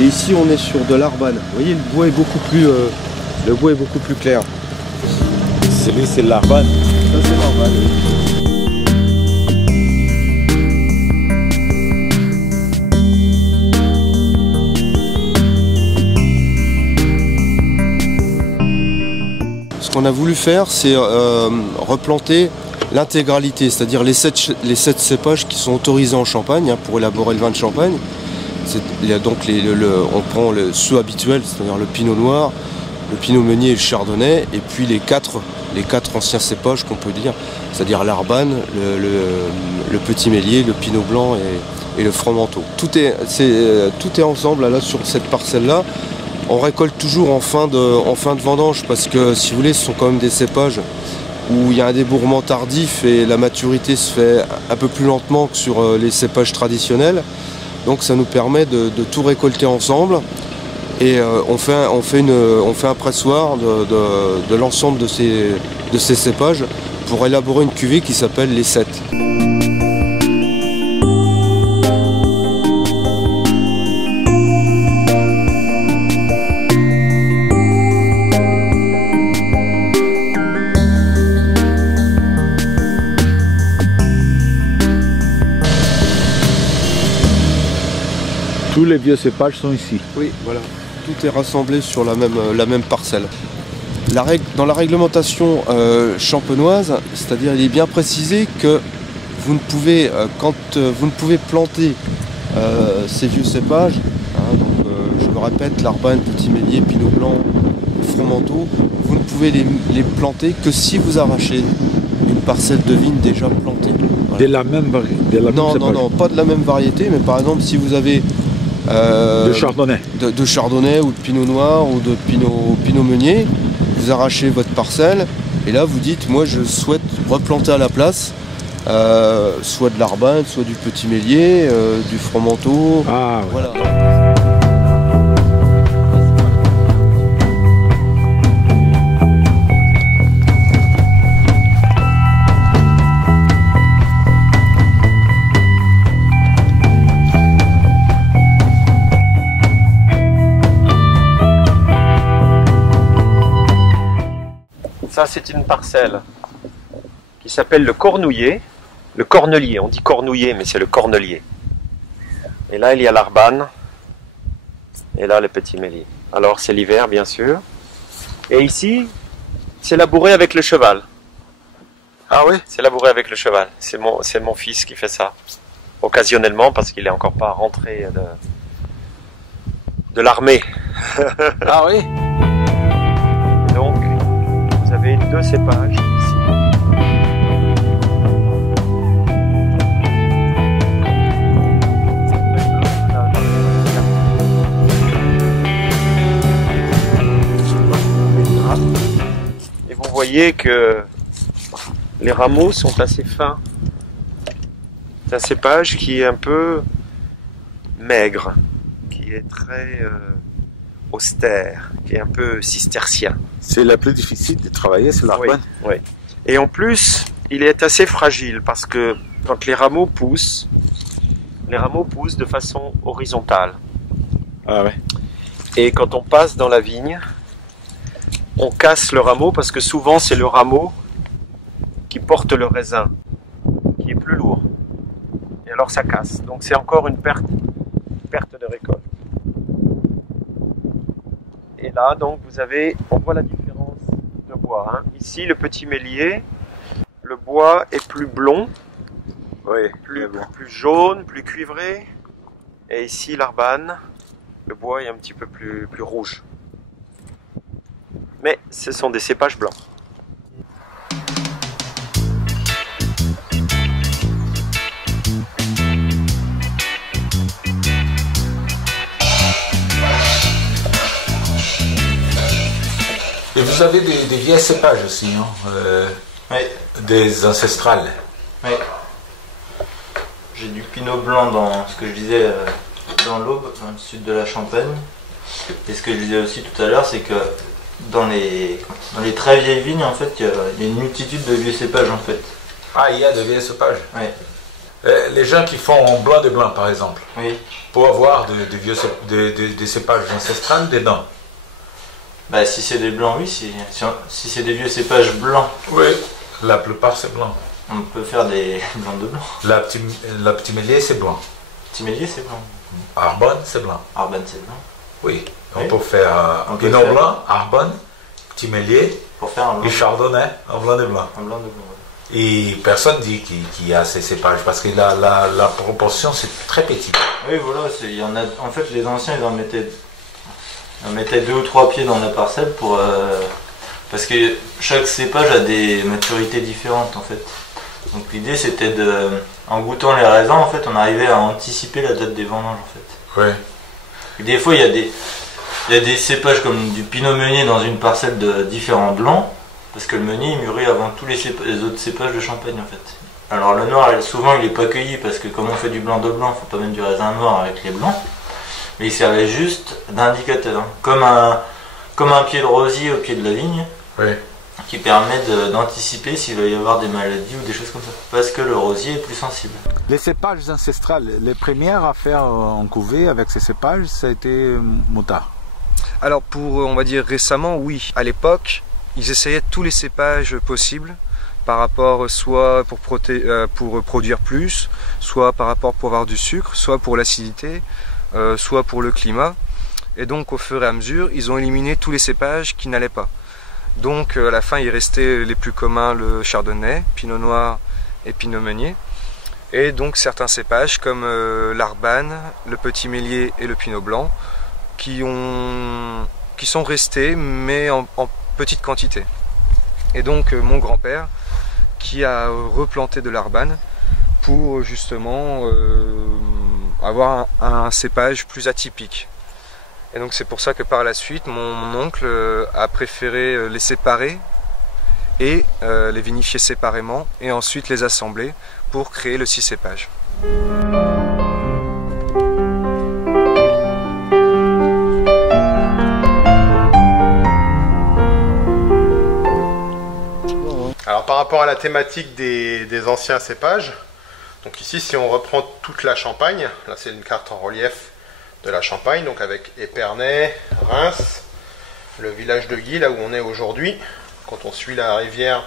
Et ici on est sur de l'arbane. Vous voyez, le bois est beaucoup plus clair. Celui c'est l'arbane. Ça c'est l'arbane. Ce qu'on a voulu faire, c'est replanter l'intégralité, c'est-à-dire les 7 cépages qui sont autorisés en Champagne pour élaborer le vin de Champagne. Donc on prend ceux habituels, c'est-à-dire le pinot noir, le pinot meunier et le chardonnay, et puis les quatre anciens cépages qu'on peut dire, c'est-à-dire l'arbane, le petit mélier, le pinot blanc et le fromenteau. Tout est ensemble là sur cette parcelle-là. On récolte toujours en fin de vendange parce que, si vous voulez, ce sont quand même des cépages où il y a un débourrement tardif et la maturité se fait un peu plus lentement que sur les cépages traditionnels. Donc ça nous permet de tout récolter ensemble et on fait un pressoir de l'ensemble de ces cépages pour élaborer une cuvée qui s'appelle les 7. Tous les vieux cépages sont ici. Oui, voilà. Tout est rassemblé sur la même parcelle. Dans la réglementation champenoise, c'est-à-dire il est bien précisé que vous ne pouvez, vous ne pouvez planter ces vieux cépages, donc, je me répète, l'arbane, petit mélier, pinot blanc, fromenteau, vous ne pouvez les planter que si vous arrachez une parcelle de vigne déjà plantée. Voilà. De la même variété? Non, pas de la même variété, mais par exemple si vous avez de chardonnay. De chardonnay ou de pinot noir ou de pinot meunier, vous arrachez votre parcelle et là vous dites moi je souhaite replanter à la place soit de l'arbane, soit du petit mélier, du fromenteau. Ah, ouais. Voilà. Ça, c'est une parcelle qui s'appelle le cornouiller. Le cornelier, on dit cornouiller, mais c'est le cornelier. Et là, il y a l'arbane. Et là, le petit mélier. Alors, c'est l'hiver, bien sûr. Et ici, c'est labouré avec le cheval. Ah oui? C'est labouré avec le cheval. C'est mon fils qui fait ça. Occasionnellement, parce qu'il n'est encore pas rentré de l'armée. Ah oui? Donc, vous avez 2 cépages ici. Et vous voyez que les rameaux sont assez fins. C'est un cépage qui est un peu maigre, qui est très austère, qui est un peu cistercien. C'est la plus difficile de travailler, c'est l'arbane. Oui, oui. Et en plus, il est assez fragile parce que quand les rameaux poussent de façon horizontale. Ah ouais. Et quand on passe dans la vigne, on casse le rameau parce que souvent c'est le rameau qui porte le raisin, qui est plus lourd. Et alors ça casse. Donc c'est encore une perte de récolte. Et là, donc, on voit la différence de bois. Hein. Ici, le petit mélier, le bois est plus blond, oui, plus jaune, plus cuivré. Et ici, l'arbane, le bois est un petit peu plus rouge. Mais ce sont des cépages blancs. Et vous avez des vieux cépages aussi, non? Oui. Des ancestrales. Oui. J'ai du pinot blanc dans ce que je disais dans l'Aube, dans le sud de la Champagne. Et ce que je disais aussi tout à l'heure, c'est que dans les très vieilles vignes, en fait, il y a une multitude de vieux cépages, en fait. Ah, il y a de vieux cépages? Oui. Les gens qui font en blanc de blanc, par exemple, Oui. pour avoir des cépages ancestrales dedans. Bah, si c'est des blancs, oui. Si c'est des vieux cépages blancs, Oui, la plupart c'est blanc. on peut faire des blancs de blanc. La petit mélier c'est blanc. Timélier, c'est blanc. Arbonne c'est blanc. Arban, c'est blanc. Oui, on Oui. peut faire On peut Pinot faire. blanc, Arbonne, petit mélier Pour faire un blanc, et Chardonnay en blanc de blanc. un blanc de blanc. Et personne dit qu'il y a ces cépages parce que la proportion c'est très petit. Oui, voilà. Il y en a. En fait, les anciens, ils en mettaient 2 ou 3 pieds dans la parcelle pour. Parce que chaque cépage a des maturités différentes, en fait. Donc l'idée, c'était de. En goûtant les raisins, en fait, on arrivait à anticiper la date des vendanges, en fait. Oui. Et des fois, il y a des cépages comme du pinot meunier dans une parcelle de différents blancs, parce que le meunier il mûrit avant tous les autres cépages de Champagne, en fait. Alors le noir, souvent, il n'est pas cueilli, parce que comme on fait du blanc de blanc, il ne faut pas mettre du raisin noir avec les blancs. Mais il servait juste d'indicateur, hein. Comme un pied de rosier au pied de la vigne, Oui. qui permet d'anticiper s'il va y avoir des maladies ou des choses comme ça, parce que le rosier est plus sensible. Les cépages ancestrales, les premières à faire en cuvée avec ces cépages, ça a été Moutard. Alors pour, on va dire récemment, oui. À l'époque, ils essayaient tous les cépages possibles par rapport soit pour produire plus, soit par rapport pour avoir du sucre, soit pour l'acidité, soit pour le climat. Et donc au fur et à mesure, ils ont éliminé tous les cépages qui n'allaient pas. Donc à la fin, il restait les plus communs, le chardonnay, pinot noir et pinot meunier. Et donc certains cépages comme l'arbane, le petit mélier et le pinot blanc qui sont restés mais en petite quantité. Et donc mon grand-père qui a replanté de l'arbane pour justement avoir un cépage plus atypique. Et donc c'est pour ça que par la suite mon oncle a préféré les séparer et les vinifier séparément et ensuite les assembler pour créer le 6 cépages. Alors par rapport à la thématique des anciens cépages, donc ici si on reprend toute la Champagne, là c'est une carte en relief de la Champagne, donc avec Épernay, Reims, le village de Guy, là où on est aujourd'hui. Quand on suit la rivière,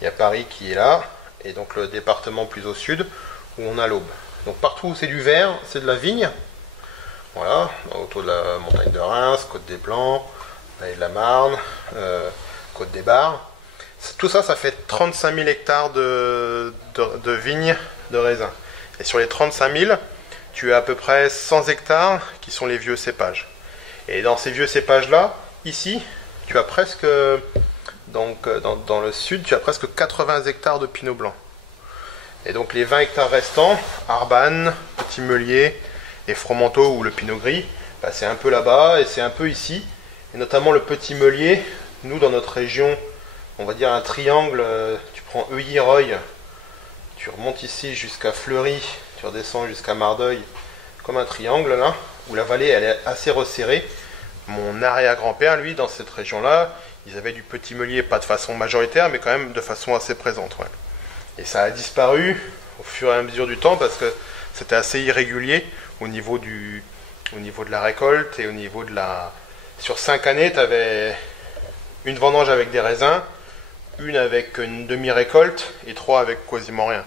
il y a Paris qui est là, et donc le département plus au sud, où on a l'Aube. Donc partout où c'est du vert, c'est de la vigne. Voilà, autour de la montagne de Reims, Côte des Blancs, vallée de la Marne, Côte des Bars. Tout ça, ça fait 35 000 hectares de vignes de raisin. Et sur les 35 000, tu as à peu près 100 hectares qui sont les vieux cépages. Et dans ces vieux cépages-là, ici, tu as presque, donc dans le sud, tu as presque 80 hectares de pinot blanc. Et donc les 20 hectares restants, Arbane, Petit Meunier et Fromenteau ou le pinot gris, bah, c'est un peu là-bas et c'est un peu ici. Et notamment le Petit Meunier, nous dans notre région, on va dire un triangle, tu prends Heuilly-Reuil, tu remontes ici jusqu'à Fleury, tu redescends jusqu'à Mardeuil, comme un triangle là, où la vallée elle est assez resserrée. Mon arrière-grand-père, lui, dans cette région-là, ils avaient du Petit Meunier, pas de façon majoritaire, mais quand même de façon assez présente. Ouais. Et ça a disparu au fur et à mesure du temps parce que c'était assez irrégulier au niveau de la récolte et au niveau de la... Sur 5 années, tu avais une vendange avec des raisins, une avec une demi-récolte et 3 avec quasiment rien.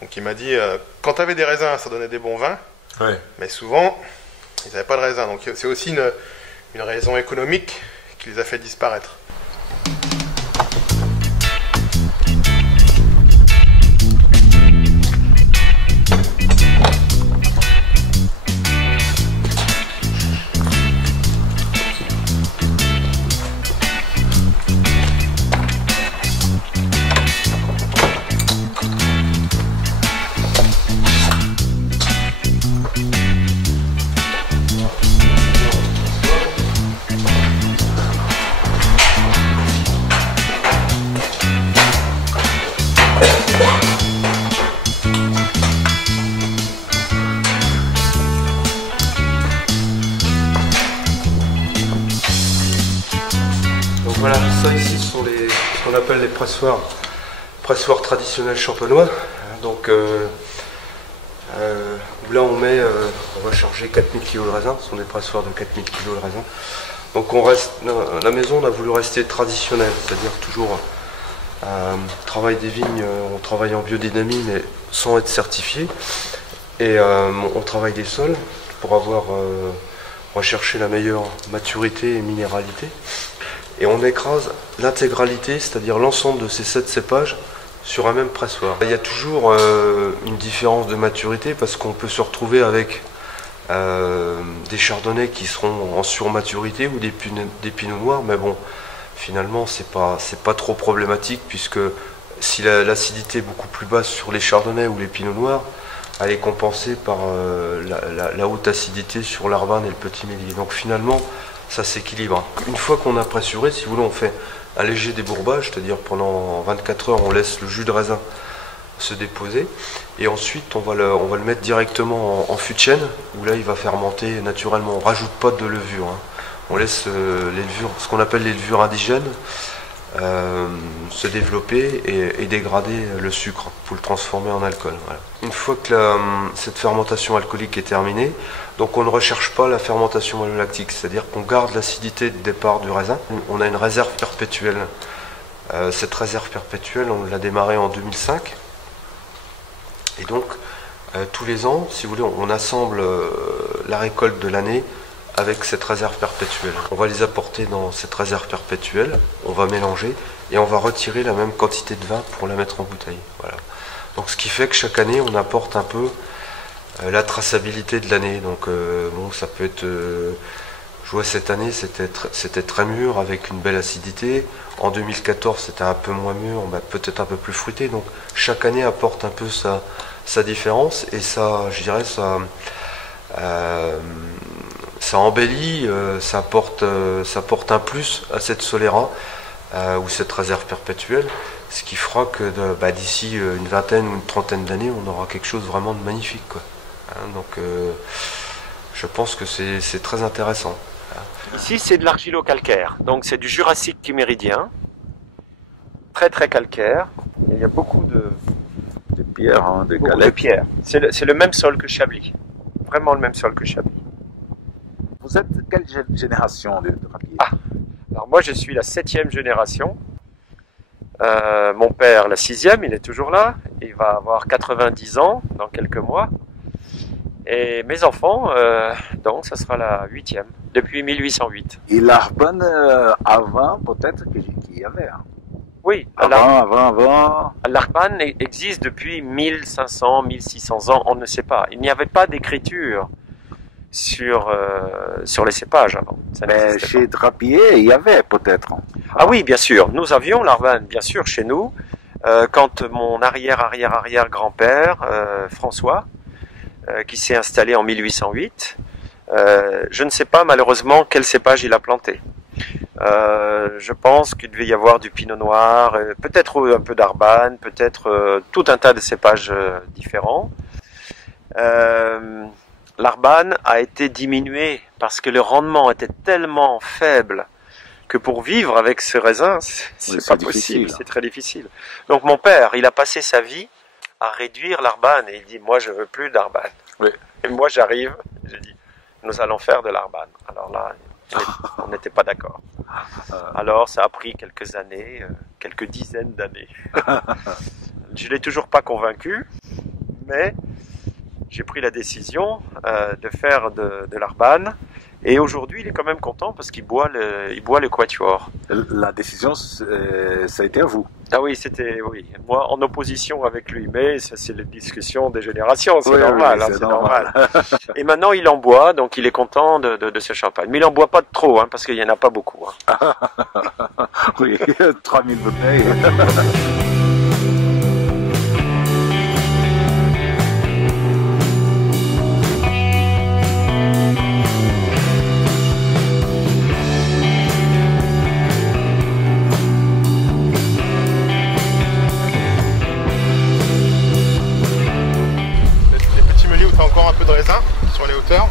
Donc il m'a dit, quand tu avais des raisins, ça donnait des bons vins, Ouais. mais souvent, ils n'avaient pas de raisins. Donc c'est aussi une raison économique qui les a fait disparaître. Voilà, ça ici sont ce qu'on appelle les pressoirs traditionnels champenois. Donc Où là on va charger 4000 kg de raisin, ce sont des pressoirs de 4000 kg de raisin. Donc la maison on a voulu rester traditionnelle, c'est-à-dire toujours travail des vignes, on travaille en biodynamie mais sans être certifié. Et on travaille des sols pour avoir recherché la meilleure maturité et minéralité. Et on écrase l'intégralité, c'est-à-dire l'ensemble de ces 7 cépages sur un même pressoir. Il y a toujours une différence de maturité parce qu'on peut se retrouver avec des chardonnays qui seront en surmaturité ou des pinots noirs, mais bon, finalement c'est pas trop problématique puisque si l'acidité est beaucoup plus basse sur les chardonnays ou les pinots noirs, elle est compensée par la haute acidité sur l'Arbane et le petit mélier. Donc finalement ça s'équilibre. Une fois qu'on a pressuré, si vous voulez, on fait un léger débourbage, c'est-à-dire pendant 24 heures on laisse le jus de raisin se déposer et ensuite on va le mettre directement en fût de chêne où là il va fermenter naturellement. On ne rajoute pas de levure, hein. On laisse les levures, ce qu'on appelle les levures indigènes, se développer et dégrader le sucre pour le transformer en alcool. Voilà. Une fois que cette fermentation alcoolique est terminée, donc on ne recherche pas la fermentation malolactique, c'est-à-dire qu'on garde l'acidité de départ du raisin. On a une réserve perpétuelle. Cette réserve perpétuelle, on l'a démarrée en 2005. Et donc, tous les ans, si vous voulez, on assemble la récolte de l'année avec cette réserve perpétuelle. On va les apporter dans cette réserve perpétuelle, on va mélanger et on va retirer la même quantité de vin pour la mettre en bouteille. Voilà. Donc ce qui fait que chaque année on apporte un peu la traçabilité de l'année. Donc bon, ça peut être, je vois cette année c'était très mûr avec une belle acidité. En 2014 c'était un peu moins mûr, peut-être un peu plus fruité. Donc chaque année apporte un peu sa différence et ça, je dirais, ça embellit, ça apporte un plus à cette Solera ou cette réserve perpétuelle, ce qui fera que d'ici une vingtaine ou une trentaine d'années, on aura quelque chose vraiment de magnifique, quoi. Hein, donc je pense que c'est très intéressant. Ici c'est de l'argilo-calcaire, donc c'est du Jurassique chiméridien, très très calcaire. Il y a beaucoup de pierres, hein, de pierres. C'est le même sol que Chablis, vraiment le même sol que Chablis. Vous êtes quelle génération de rapiers? Alors moi je suis la 7e génération. Mon père la 6e, il est toujours là. Il va avoir 90 ans dans quelques mois. Et mes enfants, donc ça sera la 8e, depuis 1808. Et l'Arbane avant peut-être qu'il y avait. Hein. Oui, avant. L'Arbane existe depuis 1500, 1600 ans, on ne sait pas. Il n'y avait pas d'écriture sur les cépages avant. Mais chez Drapier, il y avait peut-être. Ah oui, bien sûr. Nous avions l'Arbane, bien sûr, chez nous. Quand mon arrière-grand-père, François, qui s'est installé en 1808, je ne sais pas malheureusement quel cépage il a planté. Je pense qu'il devait y avoir du pinot noir, peut-être un peu d'Arbane, peut-être tout un tas de cépages différents. L'Arbane a été diminué parce que le rendement était tellement faible que pour vivre avec ce raisin, c'est pas possible, c'est très difficile. Donc mon père, il a passé sa vie à réduire l'Arbane et il dit moi je veux plus d'Arbane. Oui. Et moi j'arrive, je dis nous allons faire de l'Arbane. Alors là, on n'était pas d'accord. Alors ça a pris quelques années, quelques dizaines d'années. Je l'ai toujours pas convaincu, mais j'ai pris la décision de faire de l'Arbane. Et aujourd'hui, il est quand même content parce qu'il boit le quatuor. La décision, ça a été à vous. Ah oui, c'était moi en opposition avec lui, mais ça c'est la discussion des générations, c'est normal. Oui, c'est normal. Et maintenant, il en boit, donc il est content de ce champagne. Mais il en boit pas trop, hein, parce qu'il y en a pas beaucoup. Hein. Oui, 3000 bouteilles. Encore un peu de raisin sur les hauteurs.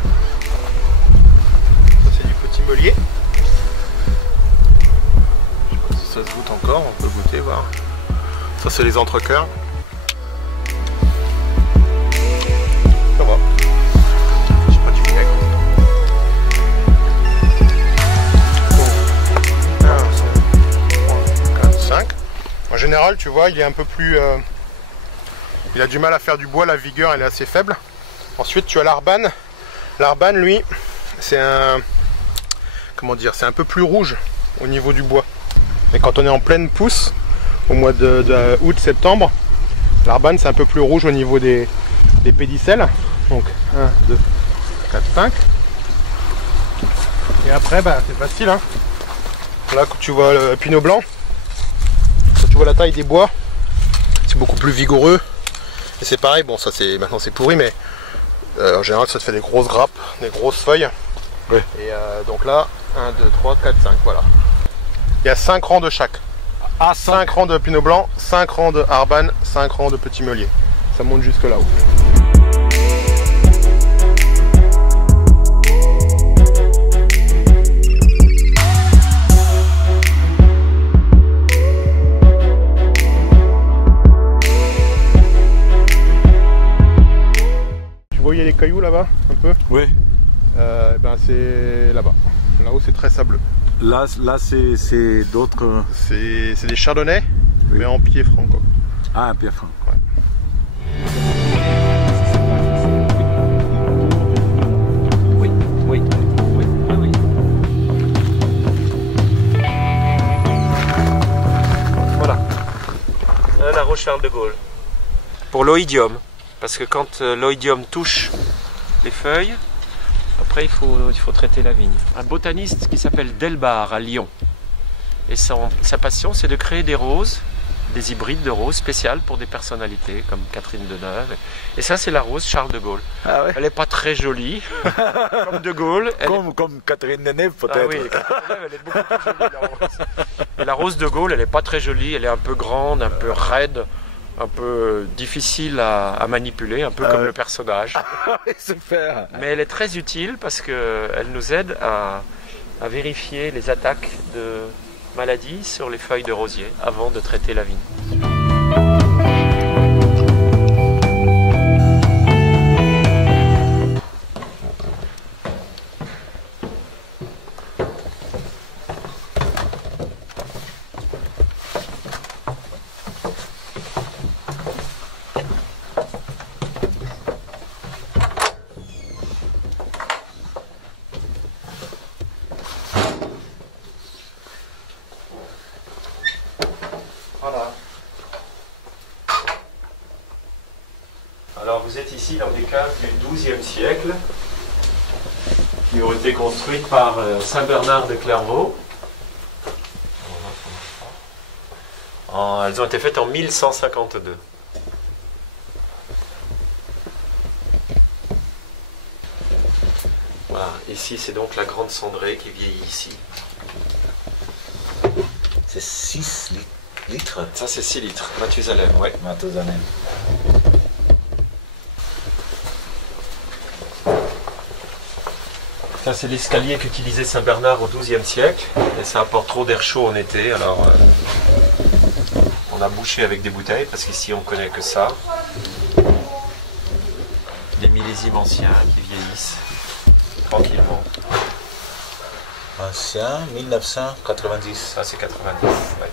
Ça c'est du petit meulier. Je sais pas si ça se goûte encore, on peut goûter, voir. Ça c'est les entrecœurs. En général, tu vois, il est un peu plus... il a du mal à faire du bois, la vigueur elle est assez faible. Ensuite, tu as l'Arban. L'Arban, lui, c'est un... Comment dire? C'est un peu plus rouge au niveau du bois. Mais quand on est en pleine pousse, au mois de août-septembre, l'Arban c'est un peu plus rouge au niveau des pédicelles. Donc 1, 2, 4, 5. Et après, bah, c'est facile. Hein. Là, quand tu vois le pinot blanc, quand tu vois la taille des bois, c'est beaucoup plus vigoureux. Et c'est pareil, bon, ça c'est maintenant c'est pourri, mais en général, ça te fait des grosses grappes, des grosses feuilles. Ouais. Et donc là, 1, 2, 3, 4, 5, voilà. Il y a 5 rangs de chaque. Ah, 5 rangs de pinot blanc, 5 rangs de Arban, 5 rangs de petit meunier. Ça monte jusque là-haut. Tu vois, il y a les cailloux là-bas, un peu. Oui. Ben c'est là-bas. Là-haut, c'est très sableux. Là c'est d'autres... C'est des chardonnays, oui. mais en pied franc, quoi. Ah, un pied franc. Ouais. Oui, oui, oui, oui, oui. Voilà. La roche Charles de Gaulle. Pour l'oïdium, parce que quand l'oïdium touche les feuilles, après il faut traiter la vigne. Un botaniste qui s'appelle Delbar à Lyon. Et sa passion, c'est de créer des roses, des hybrides de roses spéciales pour des personnalités comme Catherine Deneuve. Et ça, c'est la rose Charles de Gaulle. Ah ouais. Elle n'est pas très jolie, comme de Gaulle. Comme Catherine Deneuve peut-être. Ah oui, Catherine Deneuve, elle est beaucoup plus jolie, la rose. Et la rose de Gaulle, elle n'est pas très jolie, elle est un peu grande, un peu raide, un peu difficile à manipuler, un peu comme le personnage. Super. Mais elle est très utile parce qu'elle nous aide à vérifier les attaques de maladies sur les feuilles de rosier avant de traiter la vigne. Voilà. Alors vous êtes ici dans des caves du XIIe siècle qui ont été construites par Saint Bernard de Clairvaux. Elles ont été faites en 1152. Voilà, ici c'est donc la grande cendrée qui vieillit ici. C'est 6 litres. Ça c'est 6 litres, Mathusalem, ouais. Mathusalem. Ça c'est l'escalier qu'utilisait Saint Bernard au XIIe siècle. Et ça apporte trop d'air chaud en été, alors on a bouché avec des bouteilles parce qu'ici on connaît que ça. Des millésimes anciens qui vieillissent tranquillement. Ancien, 1990. Ça c'est 90, ouais.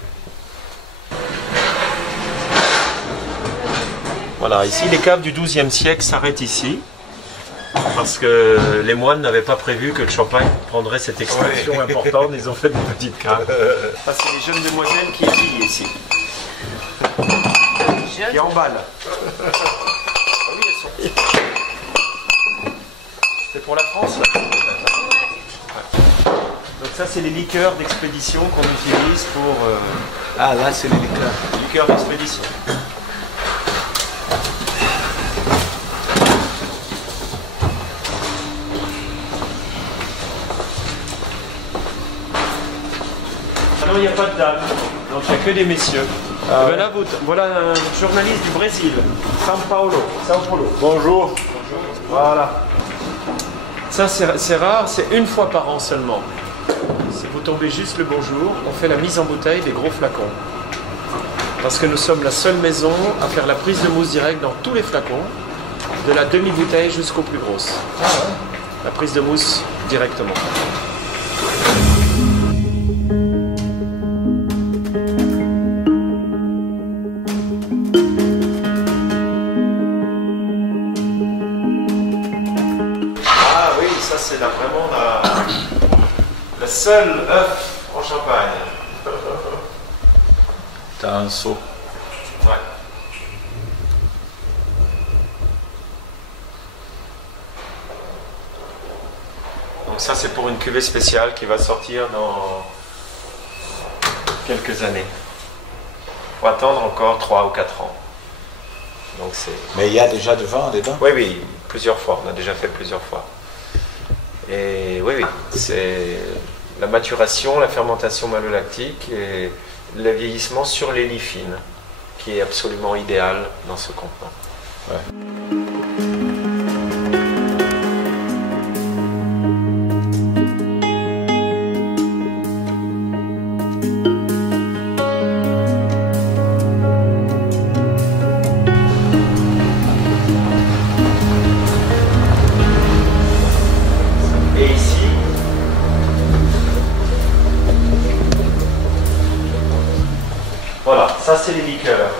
Voilà, ici les caves du XIIe siècle s'arrêtent ici. Parce que les moines n'avaient pas prévu que le champagne prendrait cette extension importante, ils ont fait des petites caves. Ça c'est les jeunes demoiselles qui étillent ici. Qui emballent. Ah oui, elles sont... C'est pour la France là. Donc ça c'est les liqueurs d'expédition qu'on utilise pour... Ah là c'est les liqueurs. Liqueurs d'expédition. Non, il n'y a pas de dames, donc il n'y a que des messieurs. Et ben là, voilà un journaliste du Brésil, São Paulo. Bonjour. Voilà. Ça, c'est rare, c'est une fois par an seulement. Si vous tombez juste le bonjour, on fait la mise en bouteille des gros flacons. Parce que nous sommes la seule maison à faire la prise de mousse directe dans tous les flacons, de la demi-bouteille jusqu'aux plus grosses. Ah ouais. La prise de mousse directement. a vraiment la seule œuf en Champagne. T'as un seau. Ouais. Donc ça c'est pour une cuvée spéciale qui va sortir dans quelques années. Il faut attendre encore 3 ou 4 ans. Donc c'est... Mais il y a déjà du vin dedans? Oui, oui, plusieurs fois. On a déjà fait plusieurs fois. Et oui, oui, c'est la maturation, la fermentation malolactique et le vieillissement sur les lies fines qui est absolument idéal dans ce contenant. Ouais. Et ici, voilà, ça c'est les liqueurs.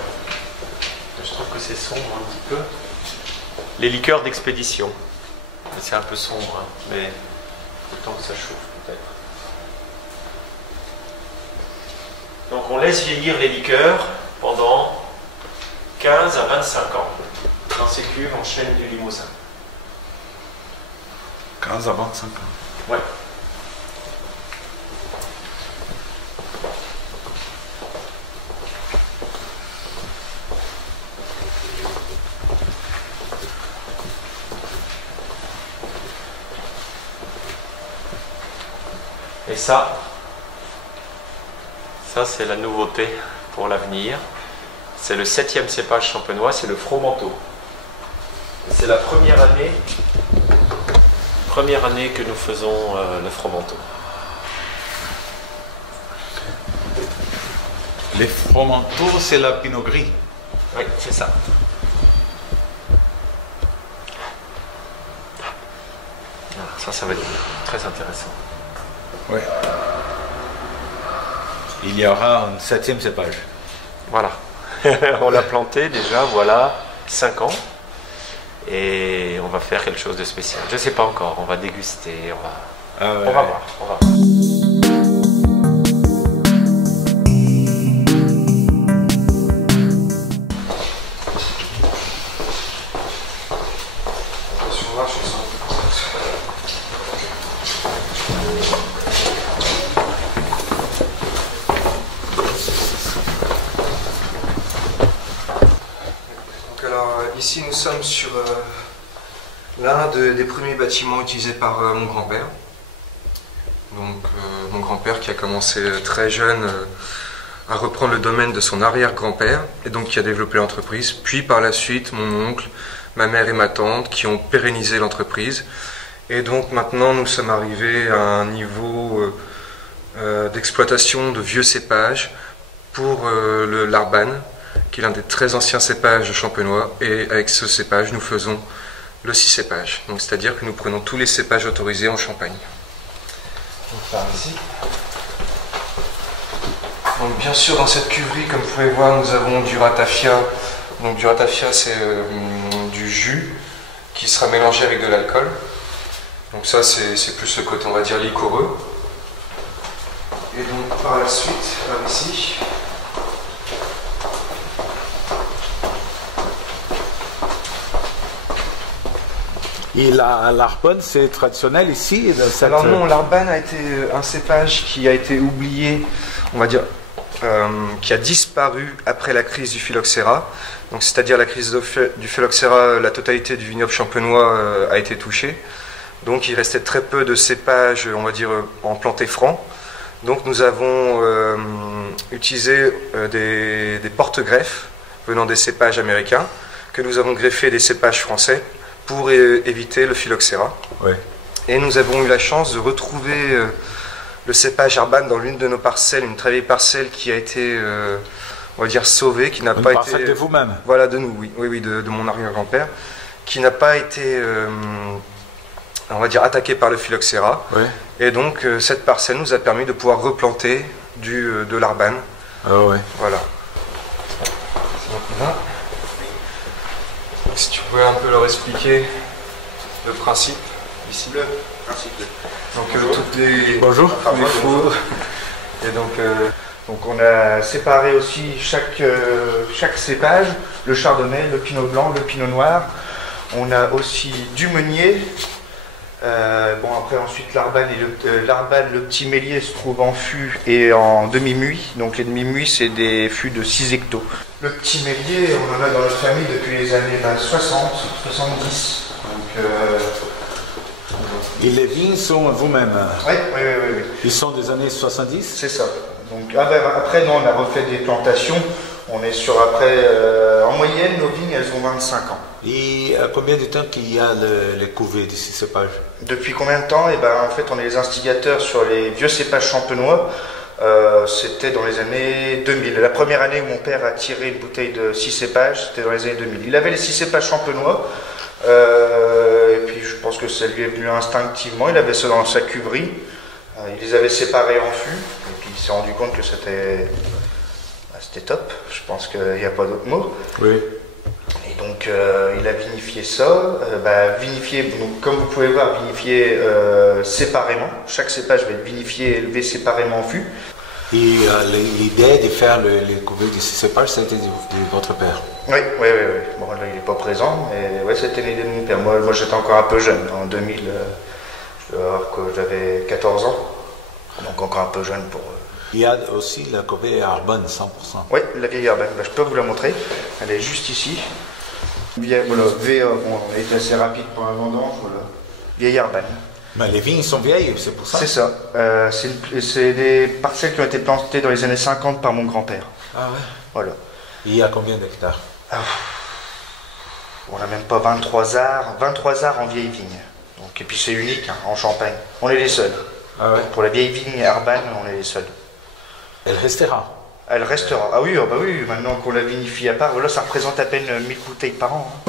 Je trouve que c'est sombre un petit peu. Les liqueurs d'expédition. C'est un peu sombre, hein, mais autant que ça chauffe peut-être. Donc on laisse vieillir les liqueurs pendant 15 à 25 ans. Dans ces cuves, on chaîne du limousin. 15 à 25 ans. Ouais. Et ça c'est la nouveauté pour l'avenir. C'est le 7e cépage champenois, c'est le Fromenteau. C'est la première année que nous faisons le Fromenteau. Les Fromenteaux, c'est la Pinot Gris. Oui, c'est ça. Ça va être très intéressant. Oui. Il y aura un 7e cépage. Voilà. On l'a planté déjà, voilà, 5 ans. Et on va faire quelque chose de spécial. Je ne sais pas encore, on va déguster, on va voir. On va voir. Ici nous sommes sur l'un des premiers bâtiments utilisés par mon grand-père. Donc mon grand-père qui a commencé très jeune à reprendre le domaine de son arrière-grand-père et donc qui a développé l'entreprise. Puis par la suite mon oncle, ma mère et ma tante qui ont pérennisé l'entreprise. Et donc maintenant nous sommes arrivés à un niveau d'exploitation de vieux cépages pour l'Arban, qui est l'un des très anciens cépages champenois, et avec ce cépage nous faisons le 6 cépages. Donc c'est-à-dire que nous prenons tous les cépages autorisés en Champagne. Donc par ici. Donc bien sûr dans cette cuverie, comme vous pouvez voir, nous avons du ratafia. Donc du ratafia c'est du jus qui sera mélangé avec de l'alcool. Donc ça c'est plus ce côté on va dire liquoreux. Et donc par la suite, par ici. Et l'Arbonne, c'est traditionnel ici dans cette... Alors non, l'Arban a été un cépage qui a été oublié, on va dire, qui a disparu après la crise du phylloxéra. Donc c'est-à-dire la crise du phylloxéra, la totalité du vignoble champenois a été touchée. Donc il restait très peu de cépages, on va dire, en plantés francs. Donc nous avons utilisé des porte-greffes venant des cépages américains, que nous avons greffé des cépages français pour éviter le phylloxéra. Oui. Et nous avons eu la chance de retrouver le cépage Arban dans l'une de nos parcelles, une très vieille parcelle qui a été, on va dire, sauvée, qui n'a pas été... Une parcelle de vous-même? Voilà, de nous, oui, oui, de mon arrière-grand-père, qui n'a pas été, on va dire, attaquée par le phylloxéra. Oui. Et donc, cette parcelle nous a permis de pouvoir replanter de l'Arban. Ah oui. Voilà. Donc là, si tu pouvais un peu leur expliquer le principe ici. Bonjour. Et donc on a séparé aussi chaque cépage, le chardonnay, le pinot blanc, le pinot noir. On a aussi du meunier. Après ensuite l'arbane le petit mélier se trouve en fût et en demi-muit. Donc les demi-muits c'est des fûts de 6 hectos. Le petit mélier, on en a dans notre famille depuis les années 60, 70. Et les vignes sont vous-même? Oui. Ils sont des années 70? C'est ça. Donc, après, on a refait des plantations. On est sur en moyenne, nos vignes, elles ont 25 ans. Et combien de temps qu'il y a les couvées de ces cépages? Depuis combien de temps? En fait, on est les instigateurs sur les vieux cépages champenois. C'était dans les années 2000. La première année où mon père a tiré une bouteille de 6 cépages, c'était dans les années 2000. Il avait les 6 cépages champenois. Et puis je pense que ça lui est venu instinctivement. Il avait ça dans sa cuverie. Il les avait séparés en fût. Et puis il s'est rendu compte que c'était top. Je pense qu'il n'y a pas d'autre mot. Oui. Et donc il a vinifié ça. Donc, comme vous pouvez voir, vinifié séparément. Chaque cépage va être vinifié et élevé séparément en fût. Et l'idée de faire les cuvées de ces cépages, ça a été de votre père? Oui. Bon, là, il n'est pas présent, mais ouais, c'était l'idée de mon père. Moi j'étais encore un peu jeune. En 2000, j'avais 14 ans. Donc encore un peu jeune pour... Il y a aussi la cuvée Arbane 100%. Oui, la vieille Arbane. Je peux vous la montrer. Elle est juste ici. Voilà, on a été assez rapide pour la vendange. Voilà. Vieille Arbane. Mais les vignes sont vieilles, c'est pour ça? C'est ça. C'est des parcelles qui ont été plantées dans les années 50 par mon grand-père. Ah ouais? Voilà. Il y a combien d'hectares? On n'a même pas 23 arts en vieille vigne. Et puis c'est unique en Champagne. On est les seuls. Ah ouais? Pour la vieille vigne Arbane, on est les seuls. Elle restera? Elle restera. Ah oui, maintenant qu'on la vinifie à part, là ça représente à peine 1000 bouteilles par an.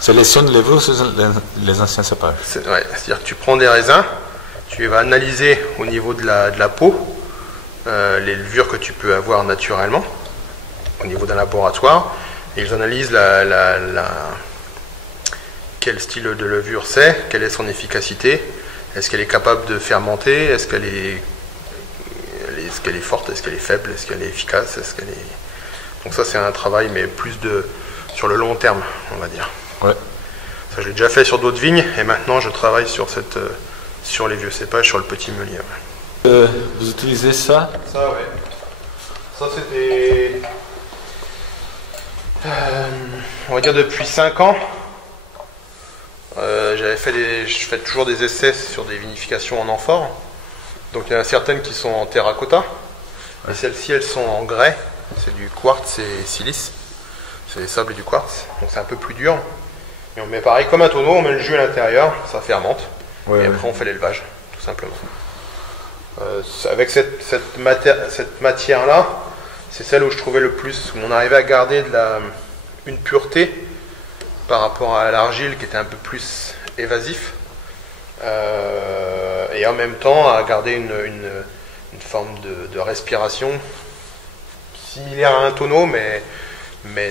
Sélectionne les vœux sur les anciens cépages. C'est-à-dire que tu prends des raisins, tu vas analyser au niveau de la peau les levures que tu peux avoir naturellement au niveau d'un laboratoire, et ils analysent quel style de levure c'est, quelle est son efficacité, est-ce qu'elle est capable de fermenter, est-ce qu'elle est forte, est-ce qu'elle est faible, est-ce qu'elle est efficace, Donc ça c'est un travail mais plus sur le long terme, on va dire. Ouais. Ça, je l'ai déjà fait sur d'autres vignes et maintenant je travaille sur les vieux cépages, sur le petit meunier. Ouais. Vous utilisez ça? Ça, ouais. Ça, c'était. On va dire depuis 5 ans. Je fais toujours des essais sur des vinifications en amphore. Donc il y en a certaines qui sont en terracotta. Ouais. Et celles-ci, elles sont en grès. C'est du quartz et silice. C'est des sables et du quartz. Donc c'est un peu plus dur. Et on met pareil comme un tonneau, on met le jus à l'intérieur, ça fermente, et après on fait l'élevage, tout simplement. Avec cette matière-là, c'est celle où je trouvais le plus, où on arrivait à garder une pureté par rapport à l'argile qui était un peu plus évasif, et en même temps à garder une forme de respiration similaire à un tonneau, mais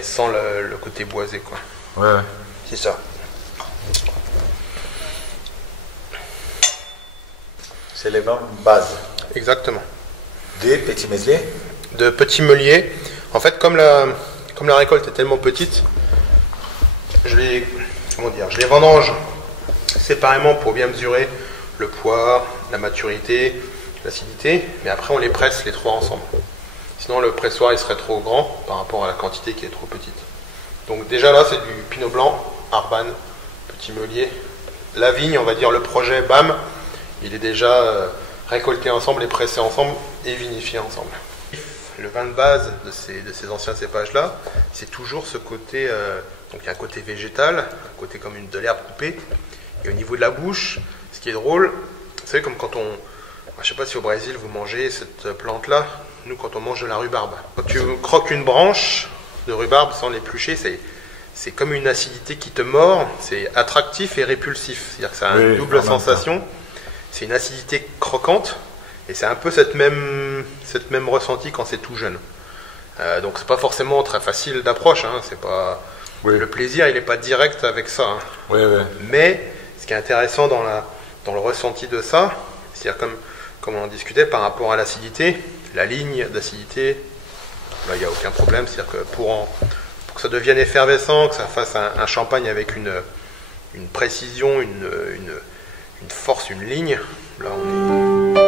sans le côté boisé, quoi. Ouais. C'est ça. C'est les mêmes bases. Exactement. Des petits meuniers. De petits meuniers. En fait, comme la récolte est tellement petite, je les vendange séparément pour bien mesurer le poids, la maturité, l'acidité, mais après on les presse les trois ensemble. Sinon le pressoir il serait trop grand par rapport à la quantité qui est trop petite. Donc déjà là c'est du pinot blanc, Arbane, petit meunier, la vigne, on va dire le projet BAM, il est déjà récolté ensemble et pressé ensemble et vinifié ensemble. Le vin de base de ces anciens cépages-là, c'est toujours ce côté, donc il y a un côté végétal, un côté comme de l'herbe coupée, et au niveau de la bouche, ce qui est drôle, vous savez comme quand je ne sais pas si au Brésil vous mangez cette plante-là, nous quand on mange de la rhubarbe. Quand tu croques une branche de rhubarbe sans l'éplucher, c'est comme une acidité qui te mord, c'est attractif et répulsif, c'est-à-dire que ça a une double sensation, c'est une acidité croquante, et c'est un peu cette même ressenti quand c'est tout jeune. Donc c'est pas forcément très facile d'approche, hein, c'est pas... Le plaisir il n'est pas direct avec ça. Hein. Mais ce qui est intéressant dans le ressenti de ça, c'est-à-dire comme on en discutait par rapport à l'acidité, la ligne d'acidité, là il n'y a aucun problème, c'est-à-dire que pour que ça devienne effervescent, que ça fasse un champagne avec une précision, une force, une ligne, là on est...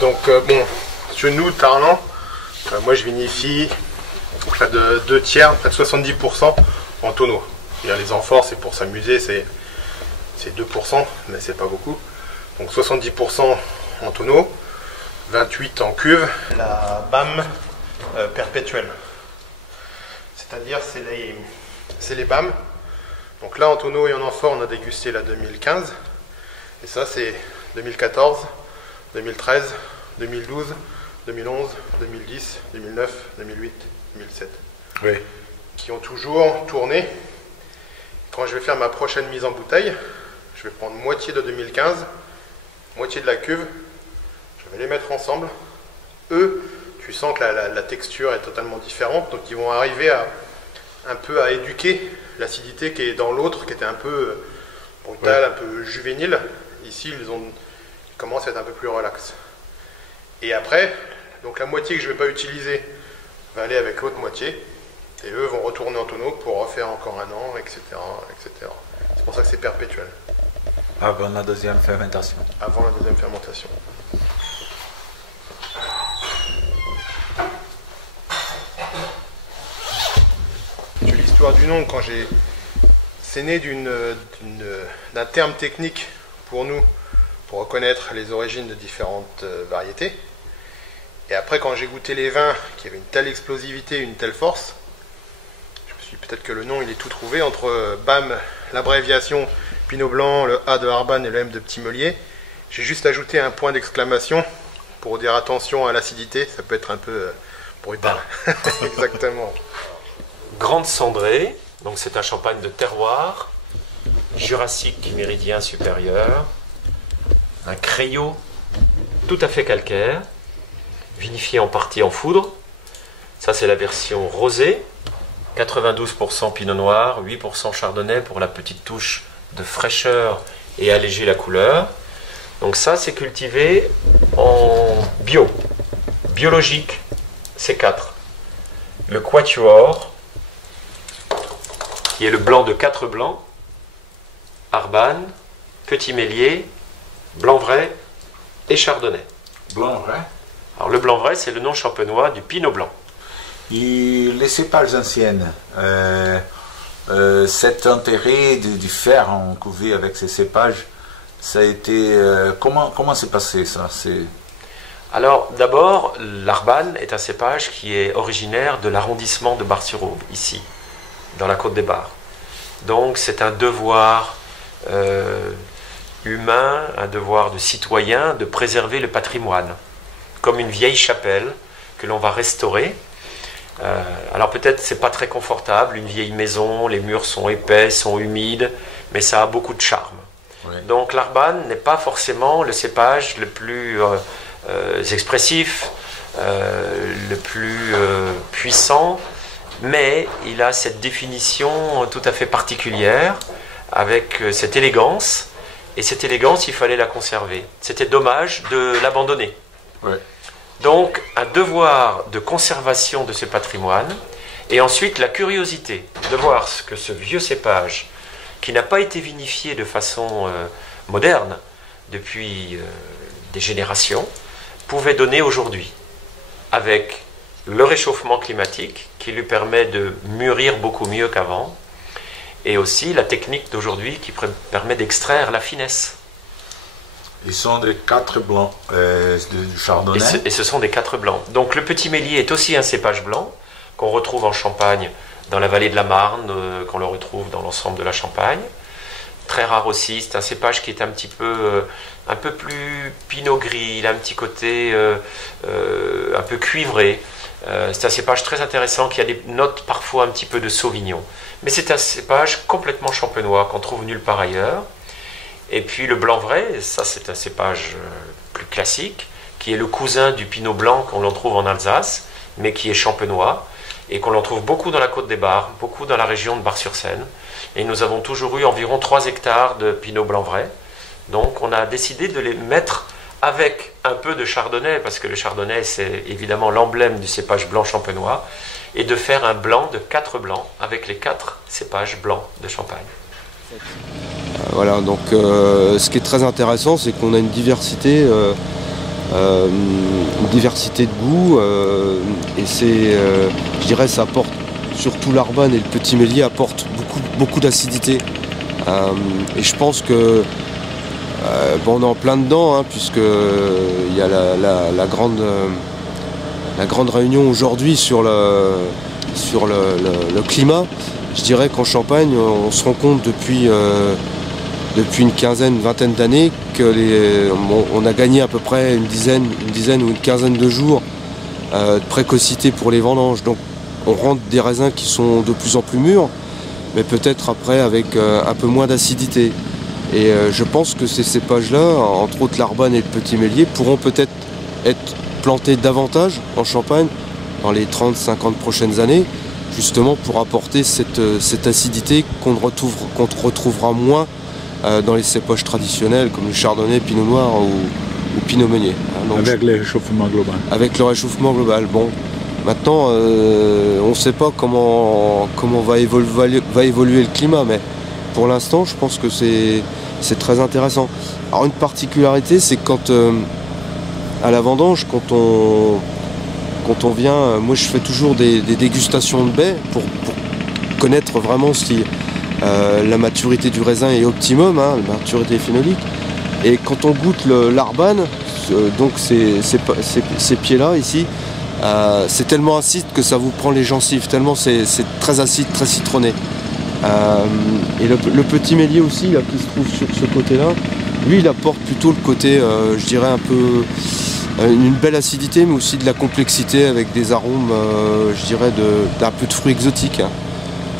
Donc bon, chez nous, Tarlan, moi je vinifie donc là, de 2 tiers, près de 70% en tonneau. Les amphores, c'est pour s'amuser, c'est 2%, mais c'est pas beaucoup. Donc 70% en tonneau, 28 en cuve. La BAM perpétuelle. C'est-à-dire, c'est les BAM. Donc là, en tonneau et en amphore, on a dégusté la 2015. Et ça, c'est 2014, 2013, 2012, 2011, 2010, 2009, 2008, 2007. Oui. Qui ont toujours tourné. Quand je vais faire ma prochaine mise en bouteille, je vais prendre moitié de 2015, moitié de la cuve, je vais les mettre ensemble. Eux, tu sens que la texture est totalement différente, donc ils vont arriver un peu à éduquer l'acidité qui est dans l'autre, qui était un peu brutale, un peu juvénile. Ici, ils commencent à être un peu plus relax. Et après, donc la moitié que je ne vais pas utiliser va aller avec l'autre moitié. Et eux vont retourner en tonneau pour refaire encore un an, etc. etc. C'est pour ça que c'est perpétuel. Avant la deuxième fermentation. Avant la deuxième fermentation. L'histoire du nom, c'est né d'un terme technique pour nous, pour reconnaître les origines de différentes variétés. Et après, quand j'ai goûté les vins qui avaient une telle explosivité, une telle force, je me suis dit peut-être que le nom il est tout trouvé entre BAM, l'abréviation Pinot Blanc, le A de Arban et le M de Petit Meulier. J'ai juste ajouté un point d'exclamation pour dire attention à l'acidité, ça peut être un peu brutal. Exactement. Grande Cendrée, donc c'est un champagne de terroir, jurassique méridien supérieur, un Crayot tout à fait calcaire, vinifié en partie en foudre. Ça c'est la version rosée, 92% Pinot Noir, 8% Chardonnay pour la petite touche de fraîcheur et alléger la couleur. Donc ça c'est cultivé en bio, biologique, C4. Le Quatuor, qui est le blanc de 4 blancs, Arban, Petit Mélier, Blanc Vrai et Chardonnay. Blanc vrai. Alors le Blanc Vrai, c'est le nom champenois du Pinot Blanc. Et les cépages anciennes, cet intérêt du fer en cuvée avec ces cépages, ça a été... comment s'est passé ça? Alors d'abord, l'Arban est un cépage qui est originaire de l'arrondissement de Bar-sur-Aube, ici, dans la Côte des Bars. Donc c'est un devoir humain, un devoir de citoyen de préserver le patrimoine, comme une vieille chapelle que l'on va restaurer. Alors peut-être c'est pas très confortable, une vieille maison, les murs sont épais, sont humides, mais ça a beaucoup de charme. Oui. Donc l'Arban n'est pas forcément le cépage le plus expressif, le plus puissant, mais il a cette définition tout à fait particulière, avec cette élégance, et cette élégance, il fallait la conserver. C'était dommage de l'abandonner. Oui. Donc, un devoir de conservation de ce patrimoine, et ensuite la curiosité de voir ce que ce vieux cépage, qui n'a pas été vinifié de façon moderne depuis des générations, pouvait donner aujourd'hui, avec le réchauffement climatique qui lui permet de mûrir beaucoup mieux qu'avant, et aussi la technique d'aujourd'hui qui permet d'extraire la finesse. Ils sont des 4 blancs du chardonnay. Et ce sont des 4 blancs. Donc le petit Mélier est aussi un cépage blanc qu'on retrouve en Champagne, dans la vallée de la Marne, qu'on le retrouve dans l'ensemble de la Champagne. Très rare aussi, c'est un cépage qui est un peu plus pinot gris, il a un petit côté un peu cuivré. C'est un cépage très intéressant qui a des notes parfois un petit peu de sauvignon. Mais c'est un cépage complètement champenois qu'on trouve nulle part ailleurs. Et puis le blanc vrai, ça c'est un cépage plus classique, qui est le cousin du pinot blanc qu'on trouve en Alsace, mais qui est champenois, et qu'on en trouve beaucoup dans la Côte des Bar, beaucoup dans la région de Bar-sur-Seine. Et nous avons toujours eu environ 3 hectares de pinot blanc vrai. Donc on a décidé de les mettre avec un peu de chardonnay, parce que le chardonnay c'est évidemment l'emblème du cépage blanc champenois, et de faire un blanc de 4 blancs avec les 4 cépages blancs de Champagne. Voilà, donc ce qui est très intéressant, c'est qu'on a une diversité de goût, et c'est, je dirais, ça apporte, surtout l'Arban et le petit Mélier apportent beaucoup d'acidité. Et je pense que bon, on est en plein dedans, hein, puisque il y a la grande réunion aujourd'hui sur le climat. Je dirais qu'en Champagne, on se rend compte depuis une vingtaine d'années qu'on a gagné à peu près une dizaine ou une quinzaine de jours de précocité pour les vendanges. Donc on rentre des raisins qui sont de plus en plus mûrs, mais peut-être après avec un peu moins d'acidité. Et je pense que ces cépages-là, entre autres l'Arban et le petit Mélier, pourront peut-être être plantés davantage en Champagne dans les 30-50 prochaines années, justement pour apporter cette acidité qu'on retrouvera moins dans les cépages traditionnels comme le chardonnay, pinot noir ou pinot meunier. Donc, avec le réchauffement global. Avec le réchauffement global. Bon, maintenant, on ne sait pas comment va évoluer le climat, mais pour l'instant, je pense que c'est très intéressant. Alors une particularité, c'est quand à la vendange, quand on vient, moi je fais toujours des dégustations de baies pour connaître vraiment si la maturité du raisin est optimum, hein, la maturité phénolique. Et quand on goûte l'Arban, donc ces pieds-là ici, c'est tellement acide que ça vous prend les gencives, tellement c'est très acide, très citronné. Et le petit Mélier aussi, là, qui se trouve sur ce côté-là, lui il apporte plutôt le côté, je dirais un peu, une belle acidité, mais aussi de la complexité avec des arômes, je dirais, d'un peu de fruits exotiques. Hein.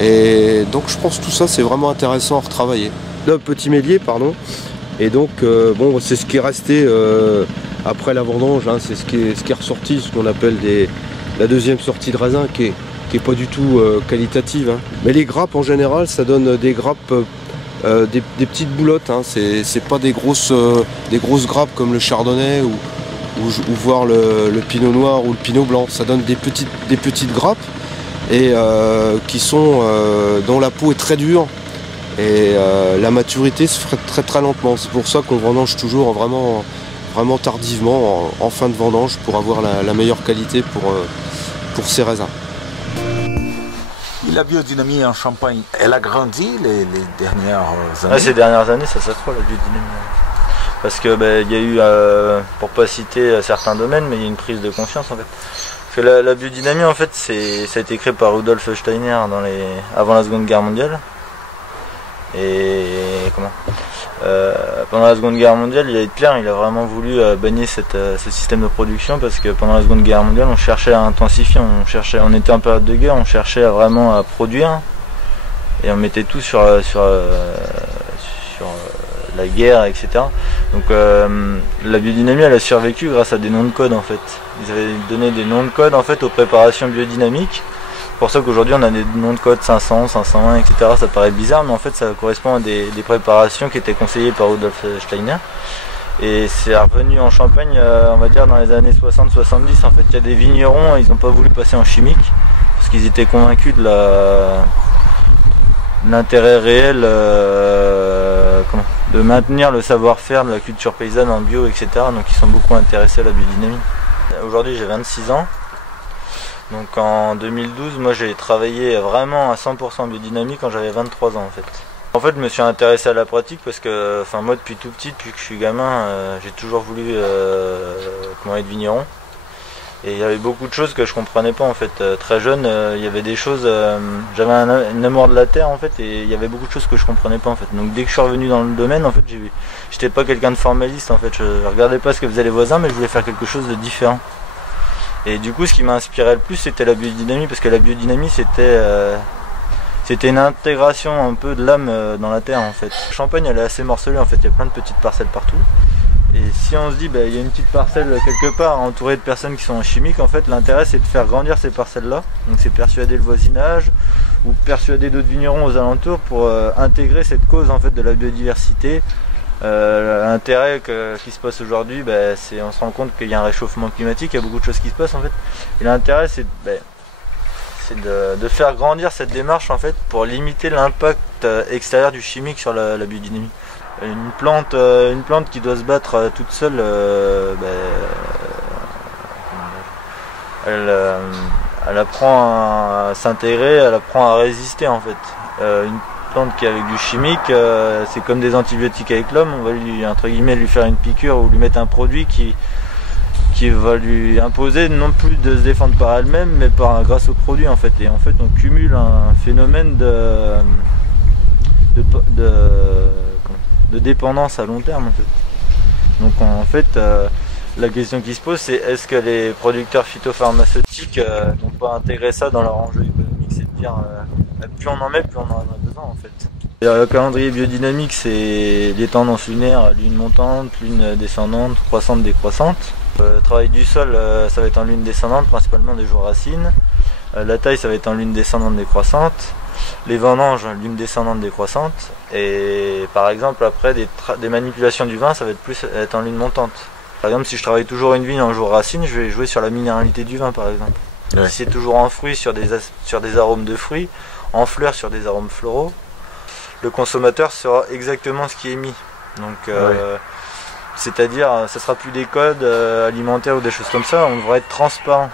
Et donc je pense que tout ça c'est vraiment intéressant à retravailler. Le petit Mélier, pardon. Et donc bon, c'est ce qui est resté après la vendange, hein, c'est ce qui est ressorti, ce qu'on appelle la deuxième sortie de raisin, qui est pas du tout qualitative. Hein. Mais les grappes en général, ça donne des grappes, des petites boulottes. Hein. C'est pas des grosses grappes comme le chardonnay ou voir le pinot noir ou le pinot blanc. Ça donne des petites grappes et dont la peau est très dure. Et la maturité se ferait très très lentement. C'est pour ça qu'on vendange toujours vraiment tardivement, en fin de vendange, pour avoir la meilleure qualité pour ces raisins. La biodynamie en Champagne, elle a grandi les dernières années. Ah, ces dernières années, ça s'accroît la biodynamie. Parce que il y a eu, pour pas citer certains domaines, mais il y a une prise de confiance en fait. Parce que la biodynamie en fait, ça a été créé par Rudolf Steiner avant la Seconde Guerre mondiale. Et pendant la Seconde Guerre mondiale, Hitler il a vraiment voulu bannir ce système de production parce que pendant la Seconde Guerre mondiale, on cherchait à intensifier, on était en période de guerre, on cherchait vraiment à produire et on mettait tout sur la guerre, etc. Donc la biodynamie elle a survécu grâce à des noms de code en fait. Ils avaient donné des noms de code en fait aux préparations biodynamiques. C'est pour ça qu'aujourd'hui on a des noms de code 500, 501, etc. Ça paraît bizarre mais en fait ça correspond à des préparations qui étaient conseillées par Rudolf Steiner. Et c'est revenu en Champagne on va dire dans les années 60-70 en fait. Il y a des vignerons, ils n'ont pas voulu passer en chimique parce qu'ils étaient convaincus de l'intérêt réel de maintenir le savoir-faire de la culture paysanne en bio, etc. Donc ils sont beaucoup intéressés à la biodynamie. Aujourd'hui j'ai 26 ans. Donc en 2012, moi j'ai travaillé vraiment à 100% en biodynamie quand j'avais 23 ans en fait. En fait je me suis intéressé à la pratique parce que moi depuis tout petit, depuis que je suis gamin, j'ai toujours voulu être vigneron. Et il y avait beaucoup de choses que je comprenais pas en fait. Très jeune, il y avait des choses, j'avais un amour de la terre en fait et il y avait beaucoup de choses que je comprenais pas en fait. Donc dès que je suis revenu dans le domaine en fait, j'étais pas quelqu'un de formaliste en fait. Je regardais pas ce que faisaient les voisins mais je voulais faire quelque chose de différent. Et du coup ce qui m'a inspiré le plus c'était la biodynamie parce que la biodynamie c'était une intégration un peu de l'âme dans la terre en fait. La Champagne elle est assez morcelée en fait, il y a plein de petites parcelles partout. Et si on se dit il y a une petite parcelle quelque part entourée de personnes qui sont en chimique, en fait l'intérêt c'est de faire grandir ces parcelles là. Donc c'est persuader le voisinage ou persuader d'autres vignerons aux alentours pour intégrer cette cause en fait de la biodiversité. L'intérêt qui se passe aujourd'hui, c'est on se rend compte qu'il y a un réchauffement climatique, il y a beaucoup de choses qui se passent en fait. Et l'intérêt c'est de faire grandir cette démarche en fait pour limiter l'impact extérieur du chimique sur la biodynamie. Une plante qui doit se battre toute seule, elle apprend à s'intégrer, elle apprend à résister en fait. Une plante qui est avec du chimique, c'est comme des antibiotiques avec l'homme, on va lui faire une piqûre ou lui mettre un produit qui va lui imposer non plus de se défendre par elle-même mais grâce au produit en fait. Et en fait on cumule un phénomène de dépendance à long terme en fait. Donc en fait la question qui se pose c'est est-ce que les producteurs phytopharmaceutiques n'ont pas intégré ça dans leur enjeu économique, c'est de dire plus on en met plus on en a besoin en fait. Le calendrier biodynamique c'est les tendances lunaires, lune montante, lune descendante, croissante, décroissante. Le travail du sol ça va être en lune descendante principalement des jours racines. La taille ça va être en lune descendante décroissante. Les vendanges, lune descendante décroissante. Et par exemple après des manipulations du vin ça va être en lune montante. Par exemple si je travaille toujours une vigne en jour racine, je vais jouer sur la minéralité du vin par exemple. Ouais. Si c'est toujours en fruits sur des arômes de fruits, en fleurs sur des arômes floraux, le consommateur saura exactement ce qui est mis. Donc c'est-à-dire ça sera plus des codes alimentaires ou des choses comme ça, on devrait être transparent.